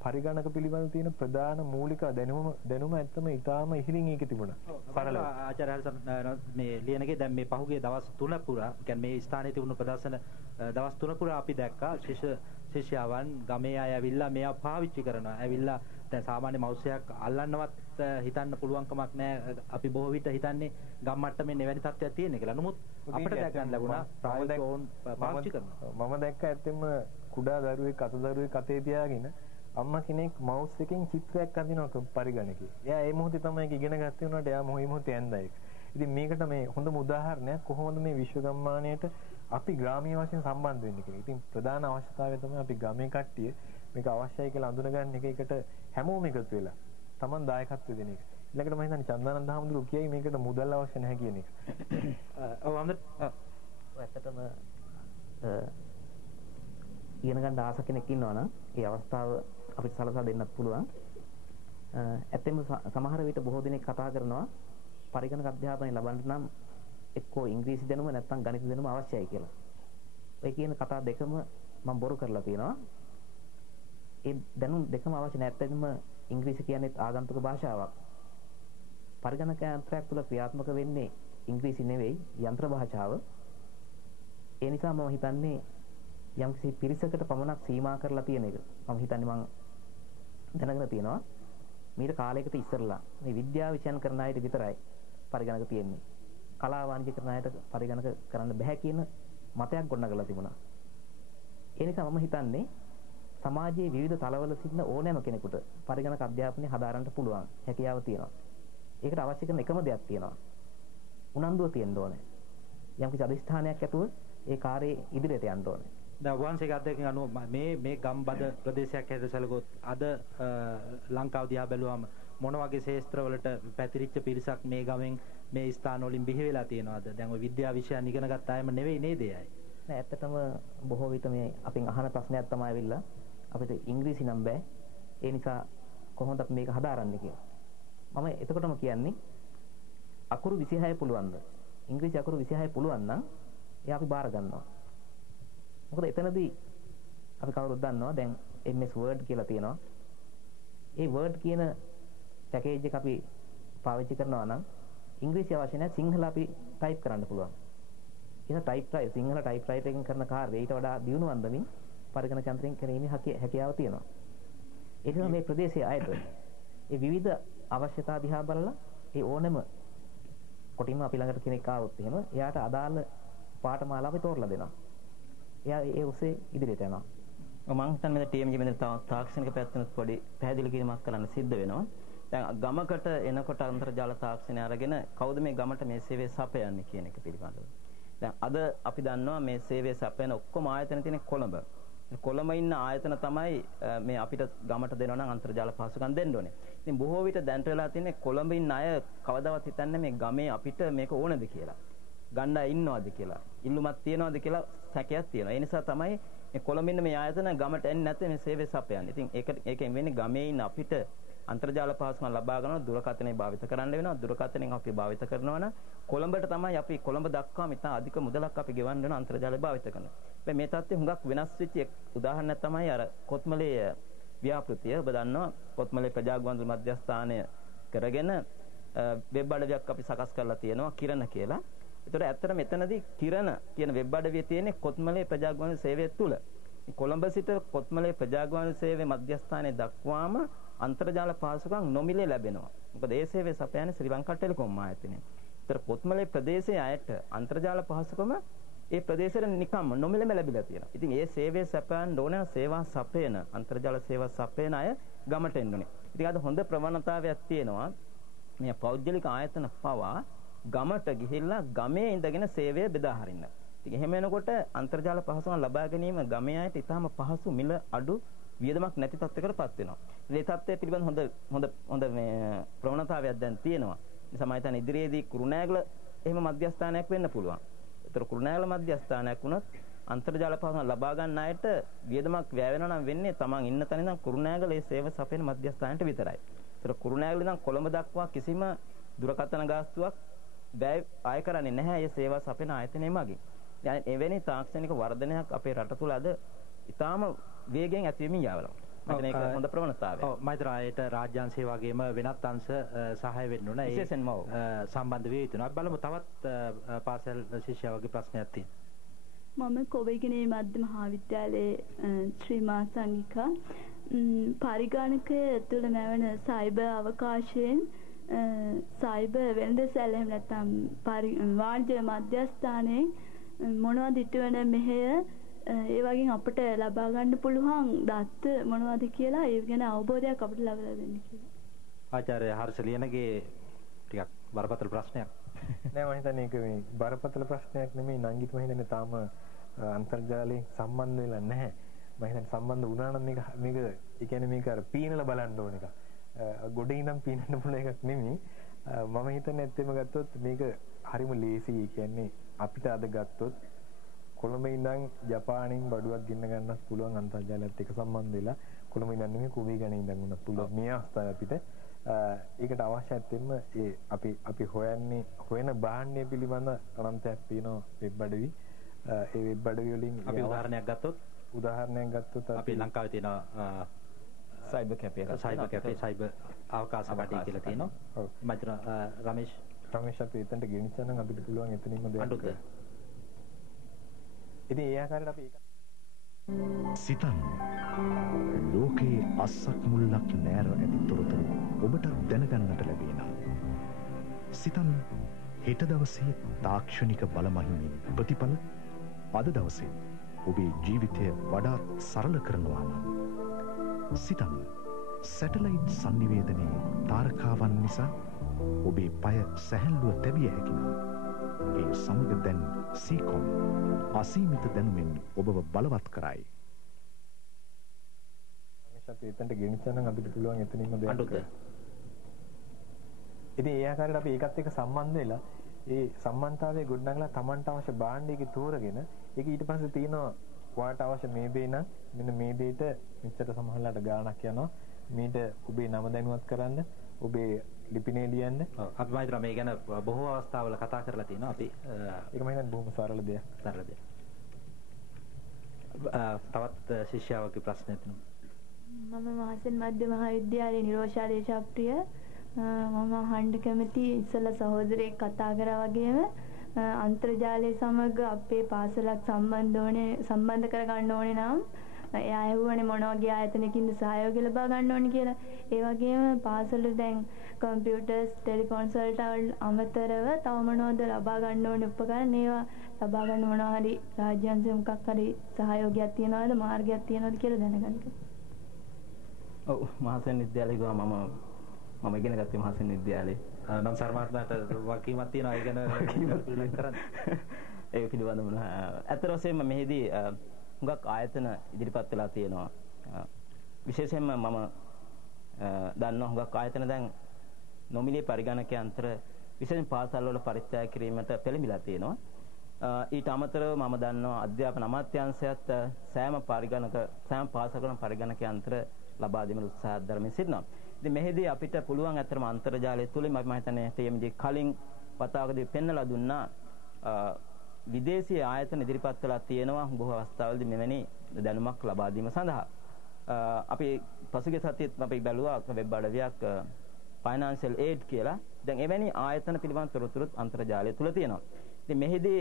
පරිගණක පිළිබඳ තියෙන ප්‍රධාන මූලික දැනුම ඇත්තම ඊටාම ඉහළින් ඒකේ තිබුණා. සරලව ආචාර්ය හර්ෂ මේ ලියනගේ දැන් මේ පහුගිය දවස් 3 පුරා කියන්නේ මේ ස්ථානයේ තිබුණු ප්‍රදර්ශන දවස් 3 පුරා අපි දැක්කා ශිෂ්‍යයන් ගමේ අය ඇවිල්ලා මේවා පාවිච්චි කරනවා. ඇවිල්ලා දැන් සාමාන්‍ය මවුසයක් අල්ලන්නවත් හිතන්න පුළුවන් කමක් නැහැ. අපි බොහෝ විට හිතන්නේ ගම් මට්ටමේ එවැනි තත්ත්වයක් තියෙන කියලා. නමුත් අපිට දැක ගන්න ලැබුණා ප්‍රායෝගිකව ඕන් පාවිච්චි කරනවා. මම දැක්ක ඇත්තෙම කුඩා දරුවෙක් අත දරුවෙක් අතේ තියාගෙන අම්මා කෙනෙක් මවුස් එකෙන් චිත්‍රයක් අඳිනවා පරිගණකේ. එයා ඒ මොහොතේ තමයි ඒක ඉගෙන ගත්තේ වුණාට එයා මොහොතේ ඇඳා ඒක. ඉතින් මේකට මේ හොඳම උදාහරණයක් කොහොමද මේ විශ්ව ගම්මානයට අපි ග්‍රාමීය වශයෙන් සම්බන්ධ වෙන්නේ කියන එක. ඉතින් ප්‍රධාන අවශ්‍යතාවය තමයි අපි ගමේ කට්ටිය මේක අවශ්‍යයි කියලා අඳුනගන්න එක එකට හැමෝම එකතු වෙලා Taman දායකත්වය දෙන එක. ඊළඟට මම හිතන්නේ චන්දානන්ද හාමුදුරුවෝ කියයි මේකට මුදල් අවශ්‍ය නැහැ කියන එක. ඔව් ඇත්තටම ඉගෙන ගන්න ආස කෙනෙක් ඉන්නවා නම් ඒ අවස්ථාව අපිට සලසා දෙන්නත් පුළුවන්. ඇත්තෙම සමහර විට බොහෝ දෙනෙක් කතා කරනවා පරිගණක අධ්‍යාපනය ලබන්න නම් එක්කෝ ඉංග්‍රීසි දැනුම නැත්නම් ගණිත දැනුම අවශ්‍යයි කියලා. ඔය කියන කතා දෙකම මම බොරු කරලා තියෙනවා. ඒ දැනුම් දෙකම අවශ්‍ය නැත්නම් ඉංග්‍රීසි කියන්නේ ආගන්තුක භාෂාවක්. පරිගණක යන්ත්‍රයක් තුළ ක්‍රියාත්මක වෙන්නේ ඉංග්‍රීසි නෙවෙයි යන්ත්‍ර භාෂාව. ඒ නිසා මම හිතන්නේ යම්කිසි පිරිසකට පමණක් සීමා කරලා තියෙන එක. මම හිතන්නේ මම දැනගෙන තියෙනවා. මීට කාලයකට ඉස්සරලා මේ විද්‍යාව විෂයන් කරන අයට විතරයි පරිගණක තියෙන්නේ. කලා වාණිජ්‍ය කරන අයට පරිගණක කරන්න බෑ කියන මතයක් ගොඩනගලා තිබුණා. ඒ නිසා මම හිතන්නේ සමාජයේ විවිධ තලවල සිටින ඕනෑම කෙනෙකුට පරිගණක අධ්‍යාපනය හදාරන්න පුළුවන් හැකියාව තියෙනවා. ඒකට අවශ්‍ය කරන එකම දෙයක් තියෙනවා. උනන්දුව තියෙන්න ඕනේ. යම්කිසි අධිෂ්ඨානයක් ඇතුව ඒ කාර්යයේ ඉදිරියට යන්න ඕනේ. දැන් වංශික අධ්‍යක්ෂකයන් අනුව මේ ගම්බද ප්‍රදේශයක් හැටියට සැලකුවොත් අද ලංකාව දිහා බැලුවම මොන වගේ ශාස්ත්‍රවලට පැතිරිච්ච පිරිසක් මේ ගමෙන් මේ ස්ථාන වලින් බිහි වෙලා තියෙනවද? දැන් ওই විද්‍යා විෂයන් ඉගෙන ගත්ත අයම නෙවෙයි නේද අය? නෑ ඇත්තටම බොහෝ විට මේ අපෙන් අහන ප්‍රශ්නයක් තමයි ඇවිල්ලා අපිට ඉංග්‍රීසි නම් බෑ. ඒ නිසා කොහොමද අපි මේක හදාරන්නේ කියලා. මම එතකොටම කියන්නේ අකුරු 26 පුළුවන්ද? ඉංග්‍රීසි අකුරු 26 පුළුවන් නම් එයා අපි බාර ගන්නවා. මොකද එතනදී අපි කවුරුත් දන්නවා දැන් MS Word කියලා තියෙනවා. ඒ Word කියන පැකේජ් එක අපි පාවිච්චි කරනවා නම් ඉංග්‍රීසි අවශ්‍ය නැහැ සිංහල අපි ටයිප් කරන්න පුළුවන්. ඒක සිංහල ටයිප් රයිටින් කරන කාර්යය ඊට වඩා දියුණු වන්දමින් පරිගණක යන්ත්‍රයෙන් කිරීමේ හැකියාව තියෙනවා. ඒක නිසා මේ ප්‍රදේශයේ අයට ඒ විවිධ අවශ්‍යතා දිහා බලලා ඒ ඕනම කොටින්ම අපි ළඟට කෙනෙක් ආවොත් එහෙම එයාට අදාළ පාඨමාලාව අපි තෝරලා දෙනවා. එයා ඒ ඔස්සේ ඉදිරියට යනවා. මම හිතන්නේ මේ TMG මෙතන තාක්ෂණික පැත්තෙන් පොඩි පැහැදිලි කිරීමක් කරන්න සිද්ධ වෙනවා. දැන් ගමකට එනකොට අන්තර්ජාල තාක්ෂණය අරගෙන කවුද මේ ගමට මේ සේවය සපයන්නේ කියන එක පිළිබඳව. දැන් අද අපි දන්නවා මේ සේවය සපයන ඔක්කොම ආයතන තියෙන්නේ කොළඹ. කොළඹ ඉන්න ආයතන තමයි මේ අපිට ගමට දෙනවා නම් අන්තර්ජාල පහසුකම් දෙන්න ඕනේ. ඉතින් බොහෝ විට දැන්ට වෙලා තියෙන්නේ කොළඹ ඉන්න අය කවදාවත් හිතන්නේ මේ ගමේ අපිට මේක ඕනද කියලා. ගන්න අය ඉන්නවද කියලා. ඉල්ලුමක් තියනවද කියලා සැකයක් තියෙනවා. ඒ නිසා තමයි මේ කොළඹ ඉන්න මේ ආයතන ගමට එන්නේ නැත්නම් මේ සේවය සපයන්නේ. ඉතින් ඒකෙන් වෙන්නේ ගමේ ඉන්න අපිට අන්තර්ජාල පහසුකම් ලබා ගන්න දුරකථනය භාවිත කරන්න වෙනවා. දුරකථනයෙන් අපි භාවිත කරනවා නම් කොළඹට තමයි අපි කොළඹ දක්වාම ඉතා අධික මුදලක් අපි ගෙවන්න වෙන අන්තර්ජාලය භාවිත කරනවා. හැබැයි මේ තත්ත්වය හුඟක් වෙනස් වෙච්ච උදාහරණයක් තමයි අර කොත්මලේ ව්‍යාපෘතිය. ඔබ දන්නවා කොත්මලේ ප්‍රජාග්‍රන්ථ මධ්‍යස්ථානය කරගෙන වෙබ් අඩවියක් අපි සකස් කරලා තියෙනවා කිරණ කියලා. ඒතර ඇත්තට මෙතනදී කිරණ කියන වෙබ් අඩවිය තියෙන්නේ කොත්මලේ ප්‍රජාග්‍රන්ථ සේවය තුල. කොළඹ සිට කොත්මලේ ප්‍රජාග්‍රන්ථ සේවය මධ්‍යස්ථානයේ දක්වාම අන්තර්ජාල පහසුකම් නොමිලේ ලැබෙනවා. මොකද ඒ සේවය සපයන්නේ ශ්‍රී ලංකා ටෙලිකොම් ආයතනය. ඒතර කොත්මලේ ප්‍රදේශයේ අයට අන්තර්ජාල පහසුකම ඒ ප්‍රදේශෙට නිකම්ම නොමිලෙම ලැබිලා තියෙනවා. ඉතින් ඒ සේවය සපයන්න ඕන සේවා සපයන අන්තර්ජාල සේවා සපයන අය ගමට එන්න ඕනේ. ඉතින් අද හොඳ ප්‍රවණතාවයක් තියෙනවා. මේ පෞද්ගලික ආයතන පවා ගමට ගිහිල්ලා ගමේ ඉඳගෙන සේවය බෙදා හරින්න. ඉතින් එහෙම වෙනකොට අන්තර්ජාල පහසුකම් ලබා ගැනීම ගමේ අයට ඉතාම පහසු මිල අඩු වියදමක් නැති තත්යකටපත් වෙනවා. මේ තත්ත්වය පිළිබඳ හොඳ මේ ප්‍රවණතාවයක් දැන් තියෙනවා. නිසා මම හිතන්නේ ඉදිරියේදී කුරුණෑගල එහෙම මධ්‍යස්ථානයක් වෙන්න පුළුවන්. ඒතර කුරුණෑගල මධ්‍යස්ථානයක් වුණොත් අන්තර්ජාල පහසුකම් ලබා ගන්න අයට වියදමක් වැය වෙනවා නම් වෙන්නේ තමන් ඉන්න තැන ඉඳන් කුරුණෑගල ඒ සේව සපයන මධ්‍යස්ථානයට විතරයි. ඒතර කුරුණෑගල ඉඳන් කොළඹ දක්වා කිසිම දුරකථන ගාස්තුවක් වැය ආය කරන්නේ නැහැ මේ සේවා සපයන ආයතනයේ මගින්. දැන් එවැනි තාක්ෂණික වර්ධනයක් අපේ රට තුල අද ඉතාම වේගයෙන් ඇතිවෙමින් යවනවා. මම මේක හොඳ ප්‍රවණතාවයක්. ඔව් මම හිතනවා රාජ්‍යාංශය වගේම වෙනත් අංශ සහාය වෙන්න ඕන. විශේෂයෙන්ම සම්බන්ධ වෙ යුතුනවා. අපි බලමු තවත් පාසල් ශිෂ්‍යයෙකුගේ ප්‍රශ්නයක් තියෙනවා. මම කොවිගනේ මධ්‍ය මහාවිද්‍යාලයේ ශ්‍රී මාසංගිකා පරිගණකය තුළ නැවන සයිබර් අවකාශයෙන් සයිබර් වෙළඳ සැල එහෙම නැත්නම් වාණිජ්‍ය මධ්‍යස්ථානයේ මොනවද ඉටවන මෙහෙය ඒ වගේ අපිට ලබා ගන්න පුළුවන් දත්ත මොනවද කියලා ඒ ගැන අවබෝධයක් අපිට ලබා දෙන්න කියලා. ආචාර්ය හර්ෂ ලියනගේ ටිකක් බරපතල ප්‍රශ්නයක්. නෑ මම හිතන්නේ ඒක මේ බරපතල ප්‍රශ්නයක් නෙමෙයි නංගිත් මම හිතන්නේ තාම අන්තර්ජාලයෙන් සම්බන්ධ වෙලා නැහැ. මම හිතන්නේ සම්බන්ධ වුණා නම් මේක ඒ කියන්නේ මේක අර පීනලා බලන්න ඕන එකක්. ගොඩේ ඉඳන් පීනන්න පුළුවන් එකක් නෙමෙයි. මම හිතන්නේ ඇත්තම ගත්තොත් මේක හරිම ලේසි. ඒ කියන්නේ අපිට අද ගත්තොත් කොළඹ ඉඳන් ජපානයෙන් බඩුවක් ගෙන්න ගන්නත් පුළුවන් අන්තර්ජාලයත් එක්ක සම්බන්ධ වෙලා කොළඹ ඉඳන් නෙමෙයි කුවේගනේ ඉඳන් උනත් පුළුවන් මේ අවස්ථාවේ අපිට ඒකට අවශ්‍ය ඇත්තෙම ඒ අපි හොයන භාණ්ඩය පිළිබඳ අනන්තයක් තියෙනවා වෙබ් අඩවි. ඒ වෙබ් අඩවි වලින් අපි උදාහරණයක් ගත්තොත් අපි ලංකාවේ තියෙන සයිබර් කැෆේ සයිබර් අවකාශ කටේ කියලා තියෙනවා. ඔව් මම රමේෂ් අපි එතනට ගෙනිච්චා නම් අපිට පුළුවන් එතනින්ම දෙයක්. ඉතින් ඒ ආකාරයට අපි සිතන්න ලෝකයේ අස්සක් මුල්ලක් නෑර ඇති තොරතුරු ඔබට දැනගන්නට ලැබේ නම් සිතන්න හෙට දවසේ තාක්ෂණික බලමහිමින් ප්‍රතිඵල අද දවසේ ඔබේ ජීවිතය වඩාත් සරල කරනවා නම් සිතන්න සැටලයිට් සංනිවේදනයේ තාරකාවන් නිසා ඔබේ පය සැහැල්ලුව තැබිය හැකි නම් ඒ සමග දැන් සීකොම් අසීමිත දැනුමින් ඔබව බලවත් කරයි. අපි එතනට ගෙනිච්චා නම් අපිට පුළුවන් එතනින්ම දෙයක්. ඉතින් ඒ ආකාරයට අපි ඒකත් එක්ක සම්බන්ධ වෙලා ඒ සම්බන්ධතාවයේ ගොඩනගලා Tamanට අවශ්‍ය භාණ්ඩයක තෝරගෙන ඒක ඊට පස්සේ තියෙනවා ඔයාලට අවශ්‍ය මේ බේ නම් මෙන්න මේ බේට මෙච්චර සමහරලාට ගාණක් යනවා. මේට ඔබේ නම දැනුවත් කරන්න ඔබේ ලිපිනේ ලියන්න. අපි මම හිතනවා මේ ගැන බොහෝ අවස්ථාවල කතා කරලා තියෙනවා අපි. ඒක මම හිතන්නේ බොහොම සරල දෙයක්. තවත් ශිෂ්‍යාවගේ ප්‍රශ්නයක් තියෙනවා. මම මහසෙන් මධ්‍ය මහාවිද්‍යාලයේ නිරෝෂා දේශාප්‍රිය මම අහන්න කැමති ඉස්සලා සහෝදරයෙක් කතා කරා වගේම අන්තර්ජාලය සමග අපේ පාසලක් සම්බන්ධ කරගන්න ඕනේ නම් එයා ඇහුවනේ මොන වගේ ආයතනකින්ද සහයෝගය ලබා ගන්න ඕනේ කියලා. ඒ වගේම පාසලේ දැන් කම්පියුටර්ස් ටෙලිෆෝන්ස් වලට අමතරව තව මොනවද ලබා ගන්න ඕනේ උපකරණ ඒවා ලබා ගන්න මොනවා හරි රාජ්‍යාංශ මොකක් හරි සහයෝගයක් තියනවද මාර්ගයක් තියනවද කියලා දැනගන්න. ඔව් මහසෙන් විද්‍යාලයේ ගියා මම මම ඉගෙන ගත්තේ මහසෙන් විද්‍යාලයේ. නම් සර්මාත්මට වකීමක් තියෙනවා ඒ ගැන කරන්න. ඒ පිළිබඳව අතර වශයෙන්ම මෙහිදී හුඟක් ආයතන ඉදිරිපත් වෙලා තියෙනවා. විශේෂයෙන්ම මම දන්නවා හුඟක් ආයතන දැන් නොමිලේ පරිගණක යන්ත්‍ර විශේෂයෙන් පාසල් වල පරිත්‍යාග කිරීමට පෙළඹිලා තියෙනවා. ඊට අමතරව මම දන්නවා අධ්‍යාපන අමාත්‍යාංශයත් සෑම පාසලකම පරිගණක යන්ත්‍ර ලබා දීමට උත්සාහ දරමින් සිටිනවා. ඉතින් මෙහිදී අපිට පුළුවන් අතරම අන්තර්ජාලය තුලින් මම හිතන්නේ TMG කලින් වතාවකදී පෙන්වලා දුන්නා විදේශීය ආයතන ඉදිරිපත් කළා තියෙනවා බොහෝ අවස්ථාවලදී මෙවැනි දැනුමක් ලබා දීම සඳහා. අපි පසුගිය සතියේත් අපි බැලුවා වෙබ් අඩවියක් ෆයිනෑන්ෂල් ඒඩ් කියලා. දැන් එවැනි ආයතන පිළිබඳ තොරතුරුත් අන්තර්ජාලය තුල තියෙනවා. ඉතින් මෙහිදී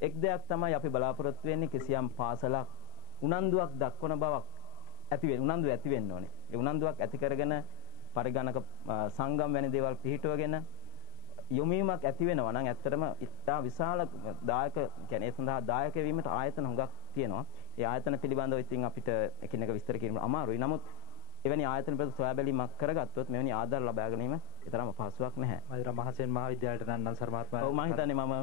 එක් දෙයක් තමයි අපි බලාපොරොත්තු වෙන්නේ කිසියම් පාසලක් උනන්දුවක් දක්වන බවක් උනන්දුව ඇති වෙන්න ඕනේ. ඒ උනන්දුවක් ඇති කරගෙන පරිගණක සංගම් වැනි දේවල් පිළිහිටවගෙන යොමීමක් ඇති වෙනවා නම් ඇත්තටම ඉතා විශාල දායක කියන්නේ ඒ සඳහා දායක වීමට ආයතන හුඟක් තියෙනවා. ඒ ආයතන පිළිබඳව ඉතින් අපිට එකිනෙක විස්තර කිරීම අමාරුයි. නමුත් එවැනි ආයතන පිළිබඳව සොයා බැලීමක් කරගත්තොත් මෙවැනි ආධාර ලබා ගැනීම ඊතරම් අපහසුයක් නැහැ. මහිතන මහසෙන් මහාවිද්‍යාලයට නම් නන්සර් මහත්මයා. ඔව් මම හිතන්නේ මම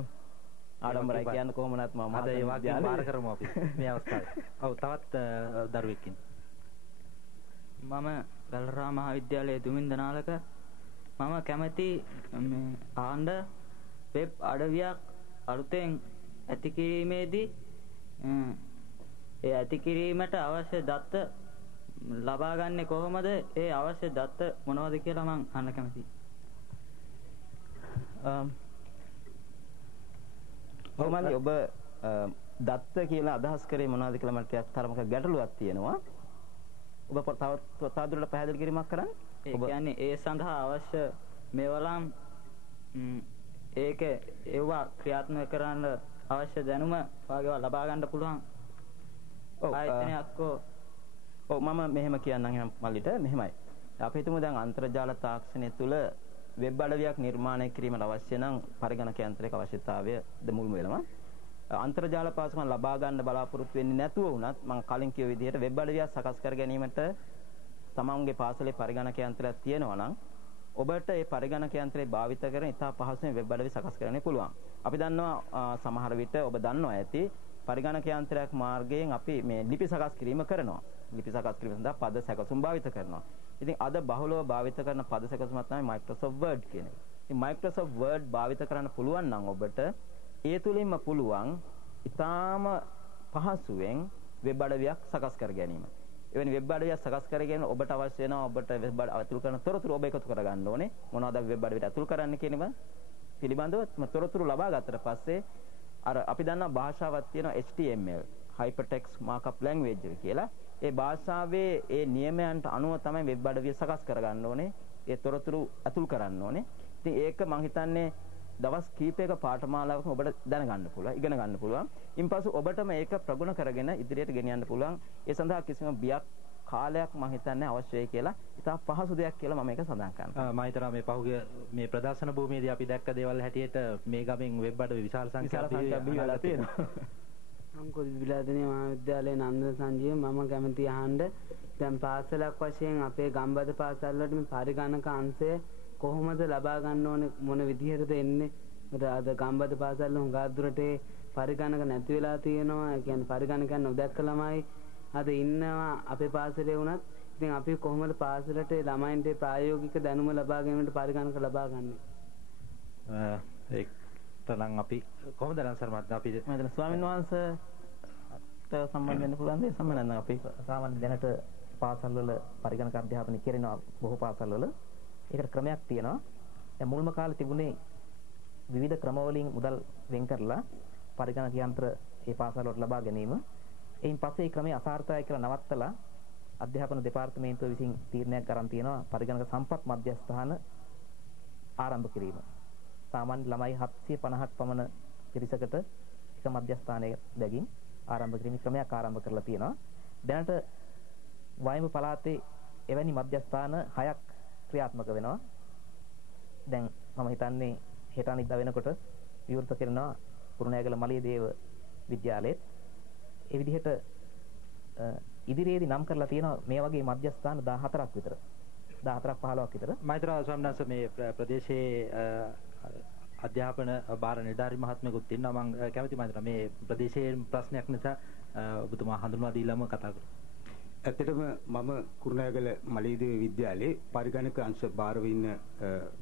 ආඩම්බරයි කියන්න කොහොමවත් මම අද ඒ වාක්‍ය බාර කරමු අපි මේ අවස්ථාවේ. ඔව් තවත් දරුවෙක් ඉන්න. මම ගල්රා මහාවිද්‍යාලයේ දුමින්ද නාලක මම කැමති මේ ආණ්ඩ වෙබ් අඩවියක් අලුතෙන් ඇති කිරීමේදී ඒ ඇති කිරීමට අවශ්‍ය දත්ත ලබා ගන්නේ කොහොමද? ඒ අවශ්‍ය දත්ත මොනවද කියලා මම අහන්න කැමතියි. කොහොමද ඔබ දත්ත කියලා අදහස් කරේ මොනවද කියලා මට තරමක ගැටලුවක් තියෙනවා. ඔබ තවදුරටත් පැහැදිලි කිරීමක් කරන්න. ඒ කියන්නේ ඒ සඳහා අවශ්‍ය මේවලම් ඒවා ක්‍රියාත්මක කරන්න අවශ්‍ය දැනුම වාගේව ලබා ගන්න පුළුවන්. ආයතනයක් ඔව් මම මෙහෙම කියන්නම් එහෙනම් මල්ලිට මෙහෙමයි. අපි හිතමු දැන් අන්තර්ජාල තාක්ෂණය තුළ වෙබ් අඩවියක් නිර්මාණය කිරීමට අවශ්‍ය නම් පරිගණක යන්ත්‍රයක අවශ්‍යතාවය මුල්ම වෙනවා. අන්තර්ජාල පාසුකම් ලබා ගන්න බලාපොරොත්තු වෙන්නේ නැතුව වුණත් මම කලින් කිව්ව විදිහට වෙබ් අඩවියක් සකස් කර ගැනීමට තමන්ගේ පාසලේ පරිගණක යන්ත්‍රයක් තියෙනවා නම් ඔබට ඒ පරිගණක යන්ත්‍රය භාවිත කරගෙන ඉතා පහසුවෙන් වෙබ් අඩවි සකස් කරන්න පුළුවන්. අපි දන්නවා සමහර විට ඔබ දන්නවා ඇති පරිගණක යන්ත්‍රයක් මාර්ගයෙන් අපි මේ ලිපි සකස් කිරීම කරනවා. ලිපි සකස් කිරීම සඳහා පද සැකසුම් භාවිත කරනවා. ඉතින් අද බහුලව භාවිත කරන පද සැකසුමක් තමයි Microsoft Word කියන එක. ඉතින් Microsoft Word භාවිත කරන්න පුළුවන් නම් ඔබට ඒ තුලින්ම පුළුවන් ඉතාම පහසුවෙන් වෙබ් අඩවියක් සකස් කර ගැනීම. එවැනි වෙබ් අඩවියක් සකස් කරගෙන ඔබට අවශ්‍ය වෙනවා ඔබට වෙබ් අඩවිය අතුල් කරන තොරතුරු ඔබ එකතු කර ගන්න ඕනේ. මොනවද වෙබ් අඩවියට අතුල් කරන්න කියන එක පිළිබඳව තොරතුරු ලබා ගත්තට පස්සේ අර අපි දන්නා භාෂාවක් තියෙනවා HTML Hypertext Markup Language කියලා. ඒ භාෂාවේ ඒ නියමයන්ට අනුව තමයි වෙබ් අඩවිය සකස් කර ගන්න ඕනේ. ඒ තොරතුරු අතුල් කරන්න ඕනේ. ඉතින් ඒක මම හිතන්නේ දවස් කීපයක පාඨමාලාවක ඔබට දැනගන්න පුළුවන්, ඉගෙන ගන්න පුළුවන්. ඉන්පසු ඔබටම ඒක ප්‍රගුණ කරගෙන ඉදිරියට ගෙනියන්න පුළුවන්. ඒ සඳහා කිසිම බියක් කාලයක් මම හිතන්නේ අවශ්‍යයි කියලා. ඉතා පහසු දෙයක් කියලා මම මේක සඳහන් කරනවා. මම හිතනවා මේ පහුගිය මේ ප්‍රදර්ශන භූමියේදී අපි දැක්ක දේවල් හැටියට මේ ගමෙන් වෙබ් අඩවි විශාල සංඛ්‍යාවක් බිහිවලා තියෙනවා. මම කුරුදු විලාදෙණිය මහාවිද්‍යාලයේ නන්ද සංජීව මම කැමති අහන්න දැන් පාසලක් වශයෙන් අපේ ගම්බද පාසල් වලට මේ පරිගණක අංශය කොහොමද ලබා ගන්න ඕනේ මොන විදිහටද එන්නේ? අද ගම්බද පාසල් වල හුඟක් දුරට පරිගණක නැති වෙලා තියෙනවා. ඒ කියන්නේ පරිගණකයන් නොදැක්ක ළමයි අද ඉන්නවා අපේ පාසලේ වුණත්. ඉතින් අපි කොහොමද පාසලට ළමයින්ට ප්‍රායෝගික දැනුම ලබා ගැනීමට පරිගණක ලබා ගන්නේ? ඒකටනම් අපි කොහොමද නන්සර් මහත්මයා අපි මම ස්වාමීන් වහන්සේට සම්බන්ධ වෙන්න පුළුවන් දේ සම්බන්ධ අපි සාමාන්‍ය දැනට පාසල් වල පරිගණක අධ්‍යාපනය කරනවා බොහෝ පාසල් වල. ඒකට ක්‍රමයක් තියෙනවා. දැන් මුල්ම කාලේ තිබුණේ විවිධ ක්‍රමවලින් මුදල් වෙන් කරලා පරිගණක යන්ත්‍ර ඒ පාසල් වලට ලබා ගැනීම. එයින් පස්සේ මේ ක්‍රමය අසාර්ථකයි කියලා නවත්තලා අධ්‍යාපන දෙපාර්තමේන්තුව විසින් තීරණයක් ගන්න තියෙනවා පරිගණක සම්පත් මධ්‍යස්ථාන ආරම්භ කිරීම. සාමාන්‍ය ළමයි 750ක් පමණ පිරිසකට එක මධ්‍යස්ථානයක බැගින් ආරම්භ කිරීමේ ක්‍රමයක් ආරම්භ කරලා තියෙනවා. දැනට වයඹ පළාතේ එවැනි මධ්‍යස්ථාන 6ක් ක්‍රියාත්මක වෙනවා. දැන් මම හිතන්නේ හෙට අනිද්දා වෙනකොට විවෘත කරනවා කුරුණෑගල මලියදේව විද්‍යාලයේ. ඒ විදිහට ඉදිරියේදී නම් කරලා තියෙනවා මේ වගේ මධ්‍යස්ථාන 14ක් විතර. 14ක් 15ක් විතර. මෛත්‍රා ස්වාමීන් වහන්සේ මේ ප්‍රදේශයේ අධ්‍යාපන භාර නිලධාරි මහත්මයෙකුත් ඉන්නවා. මම කැමති මෛත්‍රා මේ ප්‍රදේශයේ ප්‍රශ්නයක් නිසා ඔබතුමා හඳුන්වා දීලාම කතා කරමු. ඇත්තටම මම කුරුණෑගල මලීදේව විද්‍යාලයේ පරිගණක අංශ භාරව ඉන්න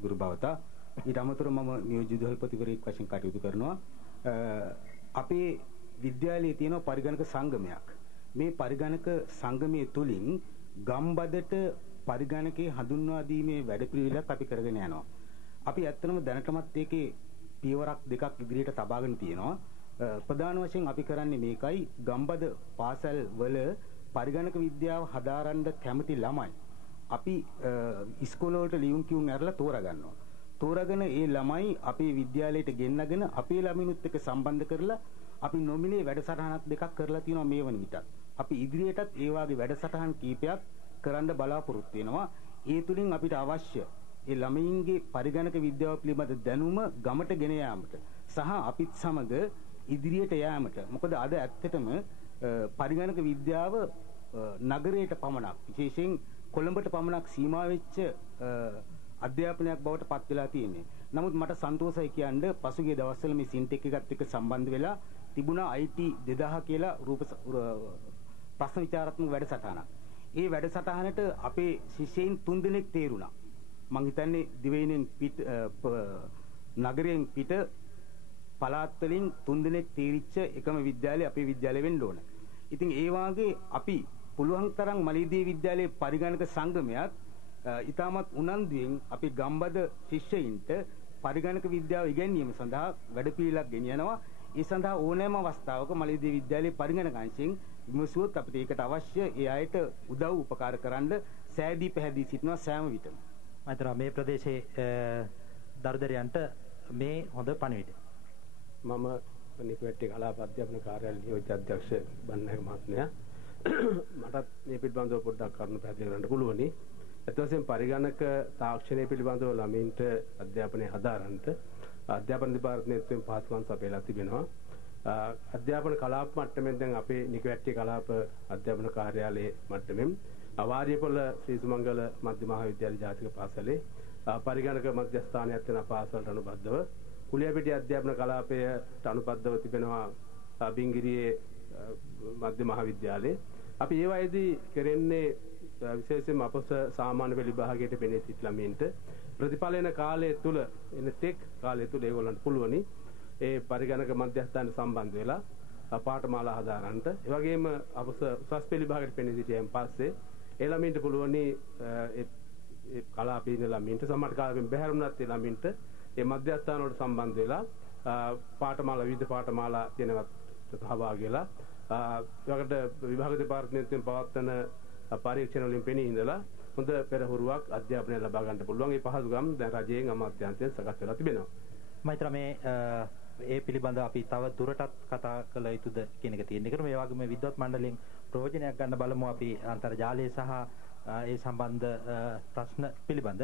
ගුරු භවතා. ඊට අමතරව මම නියෝජ්‍ය විදුහල්පතිවරයෙක් වශයෙන් කටයුතු කරනවා. අපේ විද්‍යාලයේ තියෙන පරිගණක සංගමයක්. මේ පරිගණක සංගමයේ තුලින් ගම්බදට පරිගණකේ හඳුන්වා දීමේ වැඩපිළිවෙලක් අපි කරගෙන යනවා. අපි ඇත්තටම දැනටමත් ඒකේ පියවරක් දෙකක් ඉදිරියට තබාගෙන තියෙනවා. ප්‍රධාන වශයෙන් අපි කරන්නේ මේකයි ගම්බද පාසල් වල පරිගණක විද්‍යාව හදාරන්න කැමති ළමයි අපි ඉස්කෝලවලට ලියුම් කියුම් ඇරලා තෝරගන්නවා. තෝරාගෙන ඒ ළමයි අපේ විද්‍යාලයට ගෙන්නගෙන අපේ ළමිනුත් එක්ක සම්බන්ධ කරලා අපි නොමිලේ වැඩසටහනක් දෙකක් කරලා තියෙනවා මේ වන විටත්. අපි ඉදිරියටත් ඒ වගේ වැඩසටහන් කීපයක් කරන්න බලාපොරොත්තු වෙනවා. ඒ තුලින් අපිට අවශ්‍ය ඒ ළමයින්ගේ පරිගණක විද්‍යාව පිළිබඳ දැනුම ගමට ගෙන යාමට සහ අපිත් සමග ඉදිරියට යාමට. මොකද අද ඇත්තටම පරිගණක විද්‍යාව නගරයට පමණක් විශේෂයෙන් කොළඹට පමණක් සීමා වෙච්ච අධ්‍යාපනයක් බවට පත් වෙලා තියෙන්නේ. නමුත් මට සන්තෝෂයි කියන්නේ පසුගිය දවස්වල මේ සින්ටෙක් එකත් එක්ක සම්බන්ධ වෙලා තිබුණා IT 2000 කියලා ප්‍රශ්න විචාරාත්මක වැඩසටහනක්. ඒ වැඩසටහනට අපේ ශිෂ්‍යයින් 3 දෙනෙක් තේරුණා. මං හිතන්නේ දිවයිනෙන් පිට නගරයෙන් පිට පළාත් වලින් 3 දෙනෙක් තීරිච්ච එකම විද්‍යාලය අපේ විද්‍යාලය වෙන්න ඕන. ඉතින් ඒ වාගේ අපි පුළුවන් තරම් මලීදී විද්‍යාලයේ පරිගණක සංගමයක් ඉතාමත් උනන්දුවෙන් අපි ගම්බද ශිෂ්‍යයින්ට පරිගණක විද්‍යාව ඉගැන්වීම සඳහා වැඩපිළිවෙලක් ගෙනියනවා. ඒ සඳහා ඕනෑම අවස්ථාවක මලීදී විද්‍යාලයේ පරිගණක අංශයෙන් විමසුවොත් අපිට ඒකට අවශ්‍ය ඒ අයට උදව් උපකාර කරන්න සෑදී පැහැදී සිටිනවා සෑම විටම. මෛත්‍රා මේ ප්‍රදේශයේ දරුදරයන්ට මේ හොඳ පණිවිඩය. මම නිකුවැට්ටේ කලාප අධ්‍යාපන කාර්යාලයේ නියෝජ්‍ය අධ්‍යක්ෂ බණ්ණායක මහත්මයා. මටත් මේ පිළිබඳව පොඩ්ඩක් කරුණු පැහැදිලි කරන්න පුළුවනි. ඒත් වශයෙන් පරිගණක තාක්ෂණය පිළිබඳව ළමයින්ට අධ්‍යාපනය හදාරන්නට අධ්‍යාපන දෙපාර්තමේන්තුවෙන් පහසුකම් සපයලා තිබෙනවා. අධ්‍යාපන කලාප මට්ටමින් දැන් අපේ නිකුවැට්ටේ කලාප අධ්‍යාපන කාර්යාලයේ මට්ටමින් වාරියපොළ ශ්‍රී සුමංගල මධ්‍ය මහාවිද්‍යාල ජාතික පාසලේ පරිගණක මධ්‍යස්ථානයක් වෙන පාසලට අනුබද්ධව කුලියපිටිය අධ්‍යාපන කලාපයට අනුබද්ධව තිබෙනවා බිංගිරියේ මධ්‍ය මහාවිද්‍යාලයේ. අපි ඒ වයිදී කරන්නේ විශේෂයෙන්ම අපොස සාමාන්‍ය පෙළ විභාගයට පෙනී සිට ළමයින්ට ප්‍රතිඵල එන කාලය තුල එන තෙක් කාලය තුල ඒගොල්ලන්ට පුළුවනි ඒ පරිගණක මධ්‍යස්ථානට සම්බන්ධ වෙලා පාඨමාලා හදාරන්නට. ඒ වගේම අපොස උසස් පෙළ විභාගයට පෙනී සිටියන් පස්සේ ඒ ළමයින්ට පුළුවනි ඒ කලාපේ ඉන්න ළමයින්ට සමහර කාලෙකින් බැහැරුණත් ඒ ළමයින්ට ඒ මධ්‍යස්ථාන වලට සම්බන්ධ වෙලා පාඨමාලා විවිධ පාඨමාලා තියෙනවත් සහභාගී වෙලා ඒකට විභාග දෙපාර්තමේන්තුවෙන් පවත්වන පරීක්ෂණ වලින් පෙනී ඉඳලා හොඳ පෙරහුරුවක් අධ්‍යාපනය ලබා ගන්න පුළුවන්. ඒ පහසුකම් දැන් රජයෙන් අමාත්‍යාංශයෙන් සකස් වෙලා තිබෙනවා. මෛත්‍රා මේ ඒ පිළිබඳව අපි තව දුරටත් කතා කළ යුතුද කියන එක තියෙන එක. මේ වගේම විද්වත් මණ්ඩලයෙන් ප්‍රයෝජනයක් ගන්න බලමු අපි අන්තර්ජාලය සහ ඒ සම්බන්ධ ප්‍රශ්න පිළිබඳ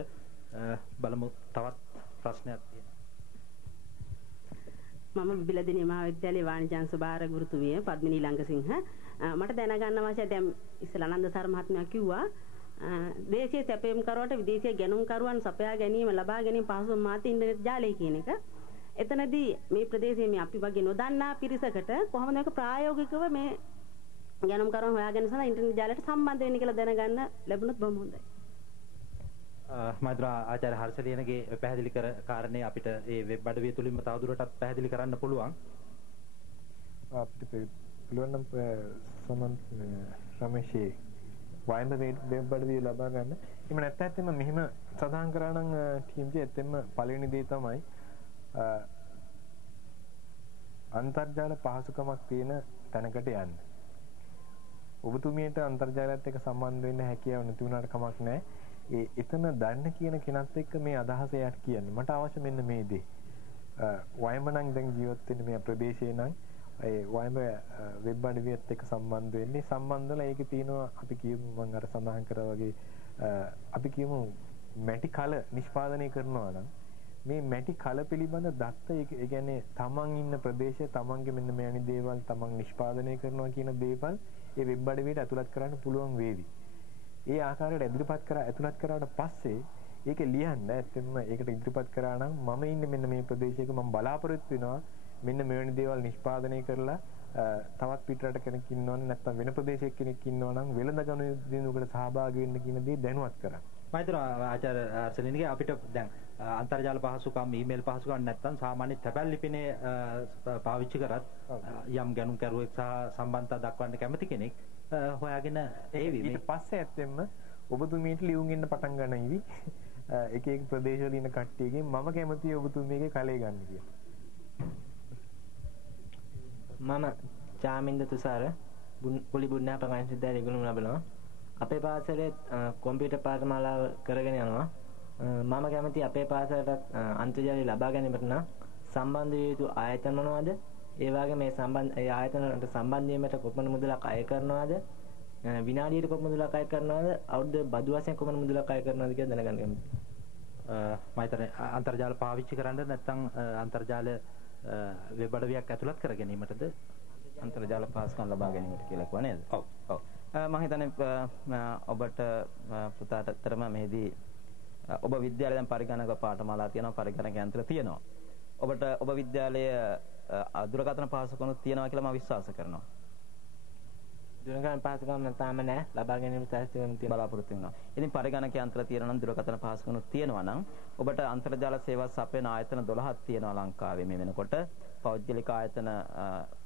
බලමු. තවත් ප්‍රශ්නයක් තියෙනවා. මම බිලදිනේ මහාවිද්‍යාලයේ වාණිජ්‍ය අංශ භාර ගුරුතුමිය පද්මිනී ලංගසිංහ. මට දැනගන්න අවශ්‍යයි දැන් ඉස්සෙල්ලා ආනන්ද සර් මහත්මයා කිව්වා දේශීය සැපයුම් කරුවට විදේශීය ගැනුම් කරුවන් සපයා ගැනීම ලබා ගැනීම පහසුම මාධ්‍ය ඉන්ටර්නෙට් ජාලය කියන එක. එතනදී මේ ප්‍රදේශයේ මේ අපි වගේ නොදන්නා පිරිසකට කොහොමද මේක ප්‍රායෝගිකව මේ ගැනුම් කරුවන් හොයාගෙන සඳහා ඉන්ටර්නෙට් ජාලයට සම්බන්ධ වෙන්නේ කියලා දැනගන්න ලැබුණොත් බොහොම හොඳයි. මෛත්‍රා ආචාර්ය හර්ෂලියනගේ පැහැදිලි කර කාරණේ අපිට ඒ වෙබ් අඩවිය තුලින්ම තවදුරටත් පැහැදිලි කරන්න පුළුවන්. අපිට පුළුවන් නම් සමන් රමේෂේ වයින්ද වෙබ් අඩවිය ලබා ගන්න. එහෙම නැත්නම් මෙහෙම සඳහන් කරා නම් ටීම් එකේ ඇත්තෙන්ම පළවෙනි දේ තමයි අන්තර්ජාල පහසුකමක් තියෙන තැනකට යන්න. ඔබතුමියට අන්තර්ජාලයත් එක්ක සම්බන්ධ වෙන්න හැකියාව නැති වුණාට කමක් නැහැ. එතන දන්න කියන කෙනත් එක්ක මේ අදහස යට කියන්න. මට අවශ්‍ය මෙන්න මේ දේ. වයඹ නම් දැන් ජීවත් වෙන්නේ මේ ප්‍රදේශේ නම් ඒ වයඹ වෙබ් අඩවියත් එක්ක සම්බන්ධ වෙන්නේ. සම්බන්ධලා ඒකේ තියෙනවා අපි කියමු මම අර සඳහන් කරා වගේ අපි කියමු මැටි කල නිෂ්පාදනය කරනවා නම් මේ මැටි කල පිළිබඳ දත්ත ඒ කියන්නේ තමන් ඉන්න ප්‍රදේශය තමන්ගේ මෙන්න මෙවැනි දේවල් තමන් නිෂ්පාදනය කරනවා කියන දේවල් ඒ වෙබ් අඩවියට ඇතුළත් කරන්න පුළුවන් වේවි. ඒ ආකාරයට ඉදිරිපත් කරා ඇතුළත් කරාට පස්සේ ඒක ලියන්න ඇත්තෙන්ම ඒකට ඉදිරිපත් කරා නම් මම ඉන්නේ මෙන්න මේ ප්‍රදේශයක මම බලාපොරොත්තු වෙනවා මෙන්න මෙවැනි දේවල් නිෂ්පාදනය කරලා තවත් පිටරට කෙනෙක් ඉන්නවනම් නැත්නම් වෙන ප්‍රදේශයක කෙනෙක් ඉන්නවනම් වෙළඳ ගනුදෙනුවකට සහභාගී වෙන්න කියන දේ දැනුවත් කරා. මම හිතනවා ආචාර්ය අර්සලින්ගේ අපිට දැන් අන්තර්ජාල පහසුකම් ඊමේල් පහසුකම් නැත්නම් සාමාන්‍ය තැපැල් ලිපිනේ පාවිච්චි කරත් යම් ගැනුම් කරුවෙක් සහ සම්බන්ධතා දක්වන්න කැමති කෙනෙක් හොයාගෙන ඒවි. ඊට පස්සේ ඇත්තෙන්ම ඔබතුමීට ලියුම් එන්න පටන් ගන්නයිවි. එක එක ප්‍රදේශවල ඉන්න කට්ටියගෙන් මම කැමතියි ඔබතුමීගේ කලේ ගන්න කියලා. මම චාමින්ද තුසාර පුලි බුන්නා ප්‍රකාශ විද්‍යාලයේ ඉගෙනුම ලබනවා. අපේ පාසලේ කොම්පියුටර් පාඨමාලාව කරගෙන යනවා. මම කැමති අපේ පාසලට අන්තර්ජාලය ලබා ගැනීමට නම් සම්බන්ධ විය යුතු ආයතන මොනවද? ඒ වගේ මේ ඒ ආයතනවලට සම්බන්ධ වීමට කොපමණ මුදලක් අය කරනවද? විනාඩියට කොපමණ මුදලක් අය කරනවද? අවුරුද්ද බදු වශයෙන් කොපමණ මුදලක් අය කරනවද කියලා දැනගන්න කැමතියි. මම හිතන්නේ අන්තර්ජාල පාවිච්චි කරන්න නැත්නම් අන්තර්ජාල වෙබ් අඩවියක් ඇතුළත් කර ගැනීමටද අන්තර්ජාල පහසුකම් ලබා ගැනීමට කියලා කිව්වා නේද? ඔව්. ඔව්. මම හිතන්නේ ඔබට පුතාට තරම මෙහිදී ඔබ විද්‍යාලය දැන් පරිගණක පාඨමාලා තියෙනවා පරිගණක යන්ත්‍ර තියෙනවා. ඔබට ඔබ විද්‍යාලයේ දුරකථන පහසුකම්ත් තියෙනවා කියලා මම විශ්වාස කරනවා. දුරකථන පහසුකම් තාම නැහැ. ලබා ගැනීම සාහිත්‍යයෙන් තියෙන බලාපොරොත්තු වෙනවා. ඉතින් පරිගණක යන්ත්‍ර තියෙනවා නම් දුරකථන පහසුකම් තියෙනවා නම් ඔබට අන්තර්ජාල සේවා සපයන ආයතන 12ක් තියෙනවා ලංකාවේ මේ වෙනකොට. පෞද්ගලික ආයතන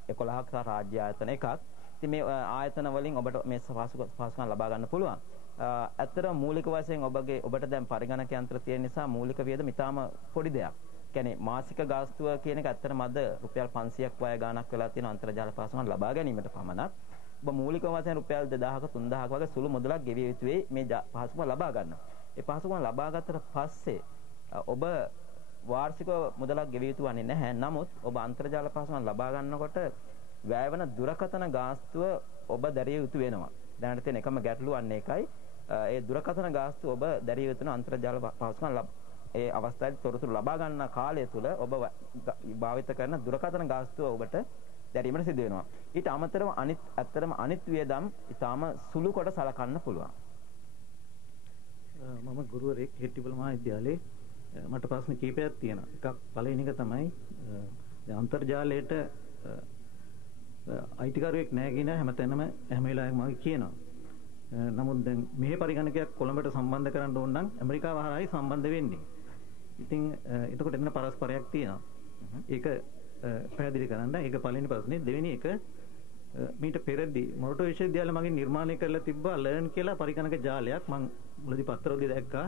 11ක් සහ රාජ්‍ය ආයතන 1ක්. ඉතින් මේ ආයතන වලින් ඔබට මේ පහසුකම් ලබා ගන්න පුළුවන්. ඇත්තටම මූලික වශයෙන් ඔබට දැන් පරිගණක යන්ත්‍ර තියෙන නිසා මූලික වියදම ඉතාම පොඩි දෙයක්. කියන්නේ මාසික ගාස්තුව කියන එක ඇත්තටම අද රුපියල් 500ක් වය ගාණක් වෙලා තියෙන අන්තර්ජාල පහසුකම් ලබා ගැනීමට පමණක් ඔබ මූලික වශයෙන් රුපියල් 2000ක 3000ක වගේ සුළු මුදලක් ගෙවිය යුතු වෙයි මේ පහසුකම් ලබා ගන්න. ඒ පහසුකම් ලබා ගත්තට පස්සේ ඔබ වාර්ෂික මුදලක් ගෙවිය යුතු වන්නේ නැහැ. නමුත් ඔබ අන්තර්ජාල පහසුකම් ලබා ගන්නකොට වැයවන දුරකථන ගාස්තුව ඔබ දැරිය යුතු වෙනවා. දැනට තියෙන එකම ගැටලුව අන්නේ එකයි. ඒ දුරකථන ගාස්තුව ඔබ දැරිය යුතු අන්තර්ජාල පහසුකම් ඒ අවස්ථාවේ තොරතුරු ලබා ගන්න කාලය තුල ඔබ භාවිත කරන දුරකථන ගාස්තුව ඔබට දැරීමට සිදු වෙනවා. ඊට අමතරව අනිත් වියදම් ඊටාම සුළු කොට සලකන්න පුළුවන්. මම ගුරුවරයෙක් හෙට්ටිපොළ මහා විද්‍යාලයේ මට ප්‍රශ්න කීපයක් තියෙනවා. එකක් පළවෙනි එක තමයි අන්තර්ජාලයට අයිතිකාරයෙක් නැහැ කියන හැමතැනම හැම වෙලාවෙම මම කියනවා. නමුත් දැන් මේ පරිගණකයක් කොළඹට සම්බන්ධ කරන්න ඕන නම් ඇමරිකාව හරහායි සම්බන්ධ වෙන්නේ. ඉතින් එතකොට එන්න පරස්පරයක් තියෙනවා. ඒක පැහැදිලි කරන්න. ඒක පළවෙනි ප්‍රශ්නේ. දෙවෙනි එක මීට පෙරදී මොරටු විශ්වවිද්‍යාලය මගින් නිර්මාණය කරලා තිබ්බා ලර්න් කියලා පරිගණක ජාලයක්. මම මුලදී පත්තරවලදී දැක්කා.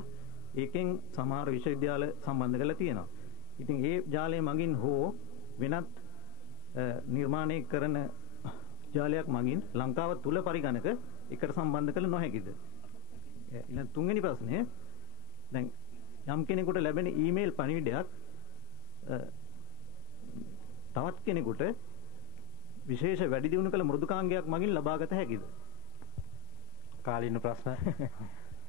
ඒකෙන් සමහර විශ්වවිද්‍යාල සම්බන්ධ කරලා තියෙනවා. ඉතින් ඒ ජාලය මගින් හෝ වෙනත් නිර්මාණය කරන ජාලයක් මගින් ලංකාව තුල පරිගණක එකට සම්බන්ධ කළ නොහැකිද? ඊළඟ තුන්වෙනි ප්‍රශ්නය දැන් යම් කෙනෙකුට ලැබෙන ඊමේල් පණිවිඩයක් තවත් කෙනෙකුට විශේෂ වැඩි දියුණු කළ මෘදුකාංගයක් මගින් ලබාගත හැකිද? කාලීන ප්‍රශ්න.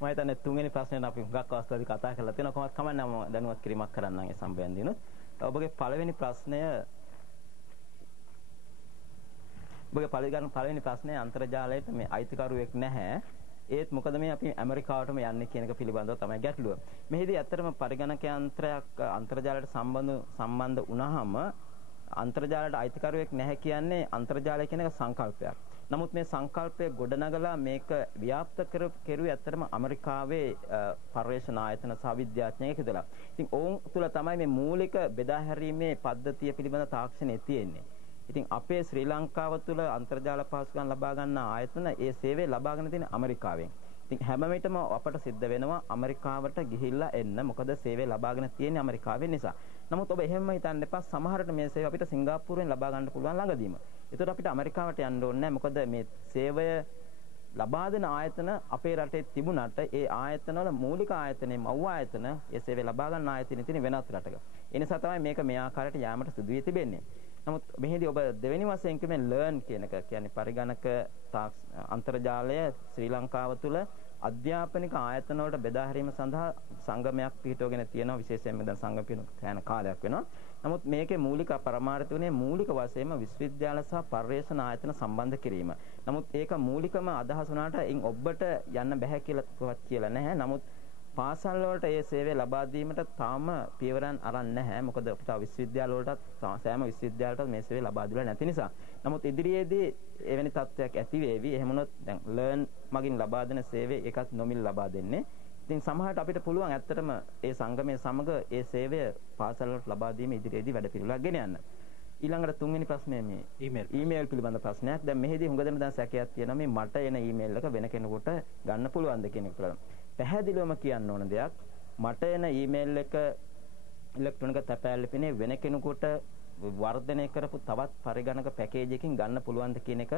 මම හිතන්නේ තුන්වෙනි ප්‍රශ්නේට අපි හුඟක් අවස්ථාවලදී කතා කරලා තියෙනවා. කොහොමද කමන්නේ මම දැනුවත් කිරීමක් කරන්නම් ඒ සම්බන්ධයෙන්. ඔබගේ පළවෙනි ප්‍රශ්නය අන්තර්ජාලයට මේ අයිතිකරුවෙක් නැහැ. ඒත් මොකද මේ අපි ඇමරිකාවටම යන්නේ කියන එක පිළිබඳව තමයි ගැටලුව. මෙහිදී ඇත්තටම පරිගණක යන්ත්‍රයක් අන්තර්ජාලයට සම්බන්ධ වුණාම අන්තර්ජාලයට අයිතිකරුවෙක් නැහැ කියන්නේ අන්තර්ජාලය කියන එක සංකල්පයක්. නමුත් මේ සංකල්පය ගොඩනගලා මේක ව්‍යාප්ත කෙරුවේ ඇත්තටම ඇමරිකාවේ පර්යේෂණ ආයතන සහ විද්‍යාඥයෙක් ඉදලා. ඉතින් ඔවුන් තුල තමයි මේ මූලික බෙදා හැරීමේ පද්ධතිය පිළිබඳ තාක්ෂණය තියෙන්නේ. ඉතින් අපේ ශ්‍රී ලංකාව තුළ අන්තර්ජාල පහසුකම් ලබා ගන්න ආයතන ඒ සේවය ලබාගෙන තියෙන ඇමරිකාවෙන්. ඉතින් හැම විටම අපට සිද්ධ වෙනවා ඇමරිකාවට ගිහිල්ලා එන්න. මොකද සේවය ලබාගෙන තියෙන්නේ ඇමරිකාවෙන් නිසා. නමුත් ඔබ එහෙම හිතන්න එපා. සමහරට මේ සේවය අපිට සිංගප්පූරුවෙන් ලබා ගන්න පුළුවන් ළඟදීම. ඒතකොට අපිට ඇමරිකාවට යන්න ඕනේ නැහැ. මොකද මේ සේවය ලබා දෙන ආයතන අපේ රටේ තිබුණාට ඒ ආයතනවල මූලික ආයතනයේ මව් ආයතන ඒ සේවය ලබා ගන්න ආයතනෙ තියෙන වෙනත් රටක. ඒ නිසා තමයි මේක මේ ආකාරයට යාමට සිදු වී තිබෙන්නේ. නමුත් මෙහිදී ඔබ දෙවෙනි වශයෙන් කියන්නේ ලර්න් කියන එක කියන්නේ පරිගණක අන්තර්ජාලය ශ්‍රී ලංකාව තුළ අධ්‍යාපනික ආයතන වලට බෙදා හැරීම සඳහා සංගමයක් පිහිටවගෙන තියෙනවා. විශේෂයෙන්ම දැන් සංගම පිහිටවන කාලයක් වෙනවා. නමුත් මේකේ මූලික පරමාර්ථය උනේ මූලික වශයෙන්ම විශ්වවිද්‍යාල සහ පර්යේෂණ ආයතන සම්බන්ධ කිරීම. නමුත් ඒක මූලිකම අදහස වුණාට ඔබට යන්න බෑ කියලා නැහැ. නමුත් පාසල් වලට ඒ සේවය ලබා දීමට තාම පියවරන් අරන් නැහැ. මොකද තව විශ්වවිද්‍යාල වලටත් සෑම විශ්වවිද්‍යාලයකටත් මේ සේවය ලබා දීලා නැති නිසා. නමුත් ඉදිරියේදී එවැනි තත්ත්වයක් ඇති වේවි. එහෙම වුණොත් දැන් ලර්න් මගින් ලබා දෙන සේවය ඒකත් නොමිල ලබා දෙන්නේ. ඉතින් සමහරට අපිට පුළුවන් ඇත්තටම ඒ සංගමයේ සමග ඒ සේවය පාසල් වලට ලබා දීම ඉදිරියේදී වැඩපිළිවෙලක් ගෙන යන්න. ඊළඟට තුන්වෙනි ප්‍රශ්නය මේ ඊමේල් පිළිබඳ ප්‍රශ්නයක්. දැන් මෙහිදී හුඟ දෙනෙක් දැන් සැකයක් තියෙනවා මේ මට එන ඊමේල් එක වෙන කෙනෙකුට ගන්න පුළුවන්ද කියන එක පිළිබඳව. පැහැදිලිවම කියන්න ඕන දෙයක් මට එන ඊමේල් එක ඉලෙක්ට්‍රොනික තැපෑල් ලිපිනේ වෙන කෙනෙකුට වර්ධනය කරපු තවත් පරිගණක පැකේජ් එකකින් ගන්න පුළුවන්ද කියන එක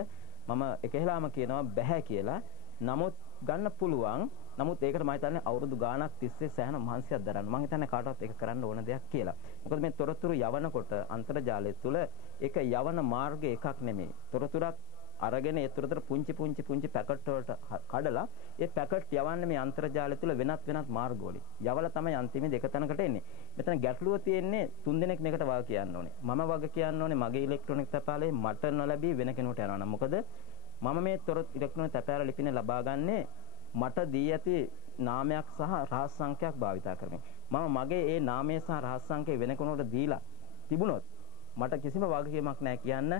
මම එකහෙලාම කියනවා බෑ කියලා. නමුත් ගන්න පුළුවන්. නමුත් ඒකට මම හිතන්නේ අවුරුදු ගාණක් තිස්සේ සෑහෙන මහන්සියක් දරන්න. මම හිතන්නේ කාටවත් ඒක කරන්න ඕන දෙයක් කියලා. මොකද මේ තොරතුරු යවනකොට අන්තර්ජාලය තුළ ඒක යවන මාර්ගය එකක් නෙමෙයි. තොරතුරක් අරගෙන ඒ තොරතුරු පුංචි පැකට් වලට කඩලා ඒ පැකට් යවන්නේ මේ අන්තර්ජාලය තුළ වෙනත් මාර්ගවලින්. යවලා තමයි අන්තිමේ දෙක තැනකට එන්නේ. මෙතන ගැටලුව තියෙන්නේ 3 දෙනෙක් මේකට වග කියන්න ඕනේ. මම වග කියන්න ඕනේ මගේ ඉලෙක්ට්‍රොනික තැපෑලේ මට නොලැබී වෙන කෙනෙකුට යනවා නම්. මොකද මම මේ ඉලෙක්ට්‍රොනික තැපෑල ලිපිනේ ලබා ගන්නේ මට දී ඇති නාමයක් සහ රහස් සංඛ්‍යාවක් භාවිතා කරමින්. මම මගේ ඒ නාමය සහ රහස් සංඛ්‍යාව වෙන කෙනෙකුට දීලා තිබුණොත් මට කිසිම වගකීමක් නැහැ කියන්න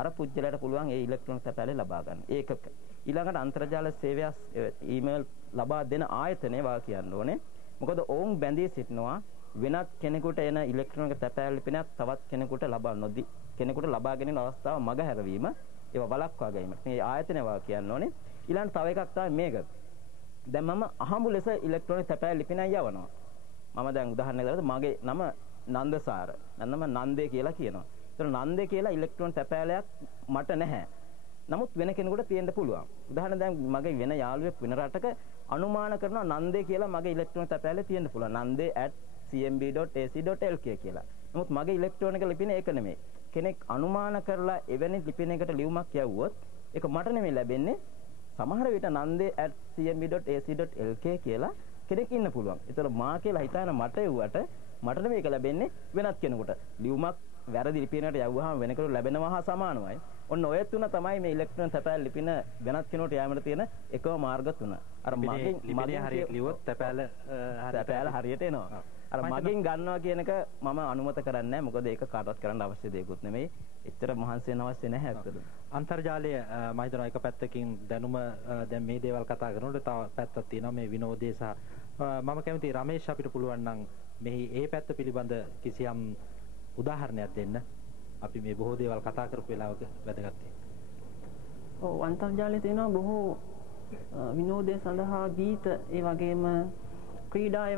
අර පුජ්‍යලයට පුළුවන් ඒ ඉලෙක්ට්‍රොනික තැපෑලේ ලබා ගන්න. ඒකක. ඊළඟට අන්තර්ජාල සේවය ඊමේල් ලබා දෙන ආයතනය වා කියන්න ඕනේ. මොකද ඔවුන් බැඳී සිටිනවා වෙනත් කෙනෙකුට එන ඉලෙක්ට්‍රොනික තැපෑල් ලිපිනයක් තවත් කෙනෙකුට ලබා නොදී කෙනෙකුට ලබා ගැනීම අවස්ථාව මග හැරවීම ඒවා වළක්වා ගැනීමට. මේ ආයතනය වා කියන්න ඕනේ. ඊළඟට තව එකක් තමයි මේක. දැන් මම අහඹු ලෙස ඉලෙක්ට්‍රොනික තැපෑල් ලිපිනයක් යවනවා. මම දැන් උදාහරණයක් ගත්තොත් මගේ නම නන්දසාර. නම නන්දේ කියලා කියනවා. ඒතර නන්දේ කියලා ඉලෙක්ට්‍රොනික තැපෑලයක් මට නැහැ. නමුත් වෙන කෙනෙකුට තියෙන්න පුළුවන්. උදාහරණ දැන් මගේ වෙන යාළුවෙක් වෙන රටක අනුමාන කරනවා නන්දේ කියලා මගේ ඉලෙක්ට්‍රොනික තැපෑලේ තියෙන්න පුළුවන්. nande@cmb.ac.lk කියලා. නමුත් මගේ ඉලෙක්ට්‍රොනික ලිපිනේ ඒක නෙමෙයි. කෙනෙක් අනුමාන කරලා එවැනි ලිපිනයකට ලියුමක් යවුවොත් ඒක මට නෙමෙයි ලැබෙන්නේ. සමහර විට nande@cmb.ac.lk කියලා කෙනෙක් ඉන්න පුළුවන්. ඒතර මා කියලා හිතාන මට එව්වට මට නෙමෙයි ඒක ලැබෙන්නේ වෙනත් කෙනෙකුට. ලියුමක් වැරදි ලිපිනකට යවුවාම වෙන කෙනෙකුට ලැබෙනවා හා සමානමයි. ඔන්න ඔය තුන තමයි මේ ඉලෙක්ට්‍රොනික තැපෑල් ලිපින වෙනත් කෙනෙකුට යෑමට තියෙන එකම මාර්ග තුන. අර මගෙන් හරියට ලියුවොත් තැපෑල හරියට එනවා. අර මගෙන් ගන්නවා කියන එක මම අනුමත කරන්නේ නැහැ. මොකද ඒක කාටවත් කරන්න අවශ්‍ය දෙයක්වත් නෙමෙයි. එච්චර මහන්සි වෙන්න අවශ්‍ය නැහැ ඇත්තටම. අන්තර්ජාලය මම හිතනවා එක පැත්තකින් දැනුම දැන් මේ දේවල් කතා කරනකොට තව පැත්තක් තියෙනවා මේ විනෝදේ සහ මම කැමති රමේෂ් අපිට පුළුවන් නම් මෙහි ඒ පැත්ත පිළිබඳ කිසියම් උදාහරණයක් දෙන්න. අපි මේ බොහෝ දේවල් කතා කරපු වෙලාවක වැදගත්. ඔව් අන්තර්ජාලයේ තියෙනවා බොහෝ විනෝදය සඳහා ගීත ඒ වගේම ක්‍රීඩා ඒ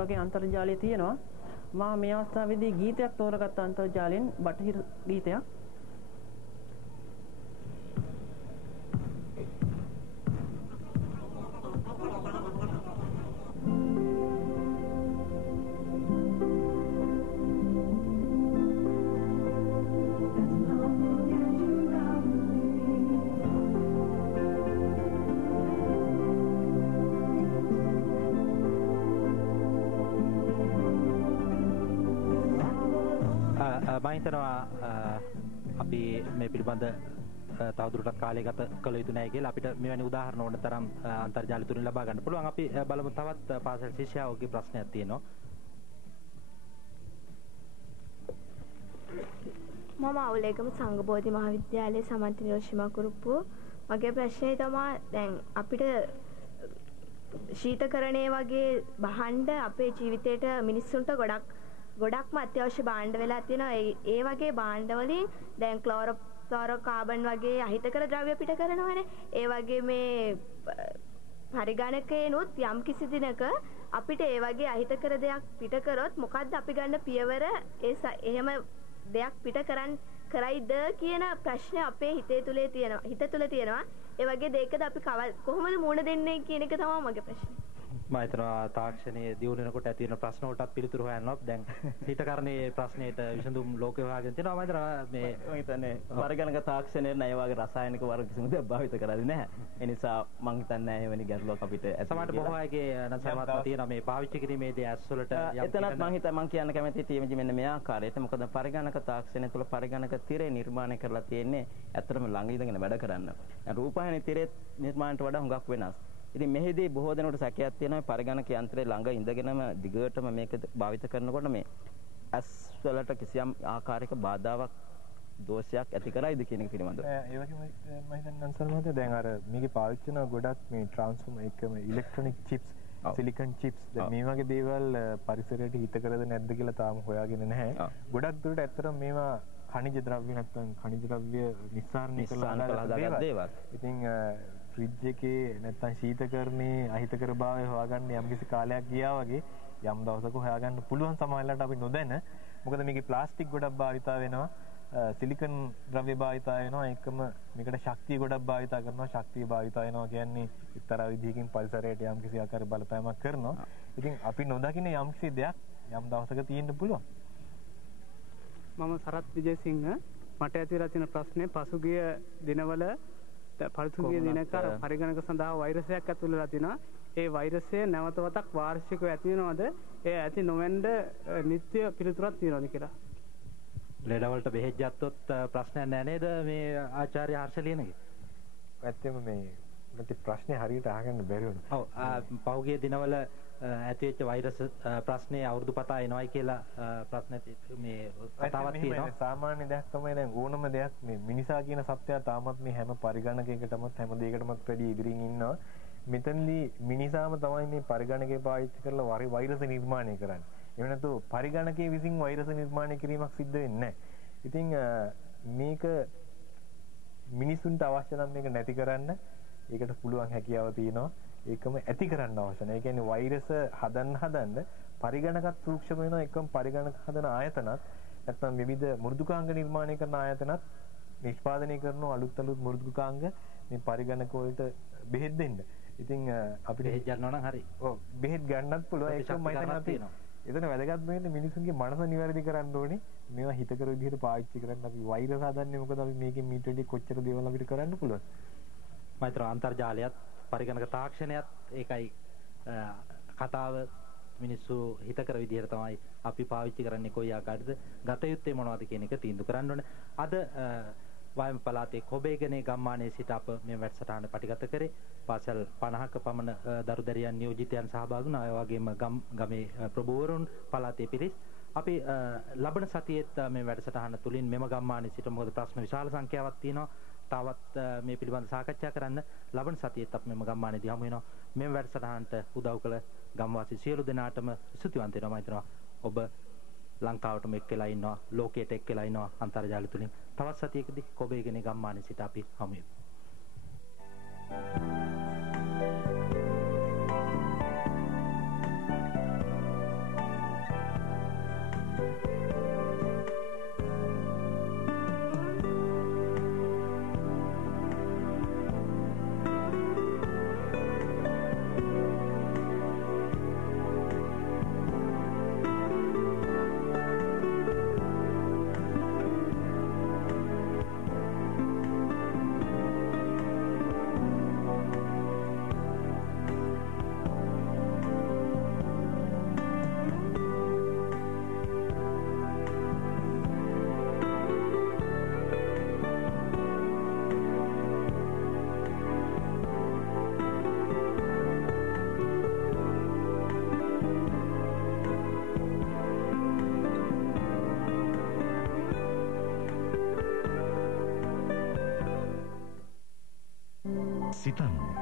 වගේ අන්තර්ජාලයේ තියෙනවා. මම මේ අවස්ථාවේදී ගීතයක් තෝරගත්ත අන්තර්ජාලයෙන් බටහිර ගීතයක්. මම හිතනවා අපි මේ පිළිබඳ තවදුරටත් කාලය ගත කළ යුතු නැහැ කියලා අපිට මෙවැනි උදාහරණ ඕන තරම් අන්තර්ජාලය තුලින් ලබා ගන්න පුළුවන්. අපි බලමු තවත් පාසල් ශිෂ්‍යයෙකුගේ ප්‍රශ්නයක් තියෙනවා. මම අවුලේගම සංඝබෝධි මහාවිද්‍යාලයේ සමන්ති නිරෝෂිමා කුරුප්පු. මගේ ප්‍රශ්නේ තමයි දැන් අපිට ශීතකරණය වගේ බහඬ අපේ ජීවිතේට මිනිස්සුන්ට ගොඩක්ම අත්‍යවශ්‍ය භාණ්ඩ වෙලා තියෙනවා. ඒ වගේ භාණ්ඩ වලින් දැන් ක්ලෝරෝකාබන් වගේ අහිතකර ද්‍රව්‍ය පිට කරනවානේ. ඒ වගේ මේ පරිගණකේනොත් යම් කිසි දිනක අපිට ඒ වගේ අහිතකර දෙයක් පිට කරොත් මොකද්ද අපි ගන්න පියවර? එහෙම දෙයක් පිට කරයිද කියන ප්‍රශ්නේ අපේ හිත තුලේ තියෙනවා. ඒ වගේ දෙයකද අපි කොහොමද මුහුණ දෙන්නේ කියන එක තමයි මගේ ප්‍රශ්නේ. මම හිතනවා තාක්ෂණයේ දියුණු වෙනකොට ඇති වෙන ප්‍රශ්න වලටත් පිළිතුරු හොයන්නත් දැන් හිතකරණයේ ප්‍රශ්නෙට විසඳුම් ලෝකේ හොයාගෙන තියෙනවා. මම හිතනවා මේ මම හිතන්නේ පරිගණක තාක්ෂණයේ නෑ වගේ රසායනික වර්ග කිසිම දෙයක් භාවිත කරන්නේ නැහැ. ඒ නිසා මම හිතන්නේ එවැනි ගැටලුවක් අපිට ඇති සමහරට බොහෝ අයගේ නසාවත්ම තියෙනවා මේ පාවිච්චි කිරීමේදී ඇස් වලට එතනත් මම කියන්න කැමති TMG මෙන්න මේ ආකාරයට. මොකද පරිගණක තාක්ෂණය තුළ පරිගණක තිරේ නිර්මාණය කරලා තියෙන්නේ ඇත්තටම ළඟ ඉඳගෙන වැඩ කරන්න. රූපවාහිනී තිරේ නිර්මාණයට වඩා හුඟක් වෙනස්. ඉතින් මෙහිදී බොහෝ දෙනෙකුට සැකයක් තියෙනවා පරිගණක යන්ත්‍රයේ ළඟ ඉඳගෙනම දිගටම මේක භාවිත කරනකොට මේ ඇස් වලට කිසියම් ආකාරයක බාධාවක් දෝෂයක් ඇති කරයිද කියන එක පිළිබඳව. ඒ වගේම මම හිතන්නේ අන්සල් මහත්තයා දැන් අර මේකේ පාවිච්චි කරන ගොඩක් මේ ට්‍රාන්ස්ෆෝමර් එකම ඉලෙක්ට්‍රොනික චිප්ස් සිලිකන් චිප්ස් දැන් මේ වගේ දේවල් පරිසරයට හිත කරද නැද්ද කියලා තාම හොයාගෙන නැහැ. ගොඩක් දුරට ඇත්තටම මේවා ඛනිජ ද්‍රව්‍ය නැත්නම් ඛනිජ ද්‍රව්‍ය නිස්සාරණය කරලා හදාගත්ත දේවල්. ඉතින් ෆ්‍රිජ් එකේ නැත්නම් ශීතකරණයේ අහිතකරභාවය හොයාගන්න යම්කිසි කාලයක් ගියා වගේ යම් දවසක හොයාගන්න පුළුවන් සමහරවිට අපි නොදැන. මොකද මේකේ ප්ලාස්ටික් ගොඩක් භාවිතා වෙනවා. සිලිකන් ද්‍රව්‍ය භාවිතා වෙනවා. ඒකම මේකට ශක්තිය ගොඩක් භාවිතා කරනවා. ශක්තිය භාවිතා වෙනවා කියන්නේ එක්තරා විදිහකින් පරිසරයට යම්කිසි ආකාර බලපෑමක් කරනවා. ඉතින් අපි නොදකින යම්කිසි දෙයක් යම් දවසක තියෙන්න පුළුවන්. මම සරත් විජේසිංහ මට ඇතිවලා තියෙන ප්‍රශ්නේ පසුගිය දිනවල පසුගිය දිනක පරිගණක සඳහා වෛරසයක් ඇතුල් වෙලා තිනවා. ඒ වෛරසය නැවත වතක් වාර්ෂිකව ඇති වෙනවද? ඒ ඇති නොවෙන්න නිත්‍ය පිළිතුරක් තියෙනවද කියලා. ලෙඩ වලට බෙහෙත් ගත්තොත් ප්‍රශ්නයක් නැහැ නේද මේ ආචාර්ය හර්ෂ ලියනගේ? ඇත්තම මේ මට ප්‍රශ්නේ හරියට අහගන්න බැරි වුණා. ඔව් පහුගිය දිනවල ඇතිවෙච්ච වෛරස් ප්‍රශ්නේ අවුරුදු පතා එනවයි කියලා ප්‍රශ්න මේ කතාවක් තියෙනවා. සාමාන්‍ය දෙයක් තමයි දැන් ඕනම දෙයක් මේ මිනිසා කියන සත්‍යය තාමත් මේ හැම පරිගණකයකටම හැම දෙයකටමත් වැඩි ඉදිරියෙන් ඉන්නවා. මෙතනදී මිනිසාම තමයි මේ පරිගණකය පාවිච්චි කරලා වෛරස් නිර්මාණය කරන්නේ. එහෙම නැතු පරිගණකයේ විසින් වෛරස් නිර්මාණය කිරීමක් සිද්ධ වෙන්නේ නැහැ. ඉතින් මේක මිනිසුන්ට අවශ්‍ය නම් මේක නැති කරන්න ඒකට පුළුවන් හැකියාව තියෙනවා. ඒකම ඇති කරන්න අවශ්‍ය නැහැ. ඒ කියන්නේ වෛරස් හදන්න පරිගණකත් සූක්ෂම වෙනවා. එකම පරිගණක හදන ආයතනත් නැත්නම් විවිධ මෘදුකාංග නිර්මාණය කරන ආයතනත් නිෂ්පාදනය කරන අලුත් මෘදුකාංග මේ පරිගණක වලට බෙහෙත් දෙන්න. ඉතින් අපිට බෙහෙත් ගන්නවා නම් හරි. ඔව් බෙහෙත් ගන්නත් පුළුවන්. ඒකම මම හිතනවා එතන වැදගත් වෙන්නේ මිනිසුන්ගේ මනස නිවැරදි කරන්න ඕනේ. මේවා හිතකර විදිහට පාවිච්චි කරන්න අපි වෛරස් හදන්නේ මොකද අපි මේකෙන් මීට වැඩි කොච්චර දේවල් අපිට කරන්න පුළුවන්. මෛත්‍ර අන්තර්ජාලයත් පරිගණක තාක්ෂණයත් ඒකයි කතාව මිනිස්සු හිතකර විදිහට තමයි අපි පාවිච්චි කරන්නේ කොයි ආකාරයකද ගත යුත්තේ මොනවද කියන එක තීන්දුව කරන්න ඕනේ. අද වයඹ පළාතේ කොබේගනේ ගම්මානයේ සිට අප මේ වැඩසටහන පටිගත කරේ පාසල් 50ක පමණ දරුදරියන් නියෝජිතයන් සහභාගී වුණා. ඒ වගේම ගමේ ප්‍රභූවරුන් පළාතේ පිරිස් අපි ලබන සතියේත් මේ වැඩසටහන තුලින් මෙම ගම්මානයේ සිට මොකද ප්‍රශ්න විශාල සංඛ්‍යාවක් තියෙනවා. තවත් මේ පිළිබඳව සාකච්ඡා කරන්න ලබන සතියේත් අපි මෙම ගම්මානයේදී හමු වෙනවා. මෙම වැඩසටහනට උදව් කළ ගම්වාසී සියලු දෙනාටම ස්තුතිවන්ත වෙනවා. මම හිතනවා ඔබ ලංකාවටම එක් වෙලා ඉන්නවා, ලෝකයට එක් වෙලා ඉන්නවා අන්තර්ජාලය තුලින්. තවත් සතියකදී කොබේගනේ ගම්මානයේ සිට අපි හමු වෙමු. සිතන්න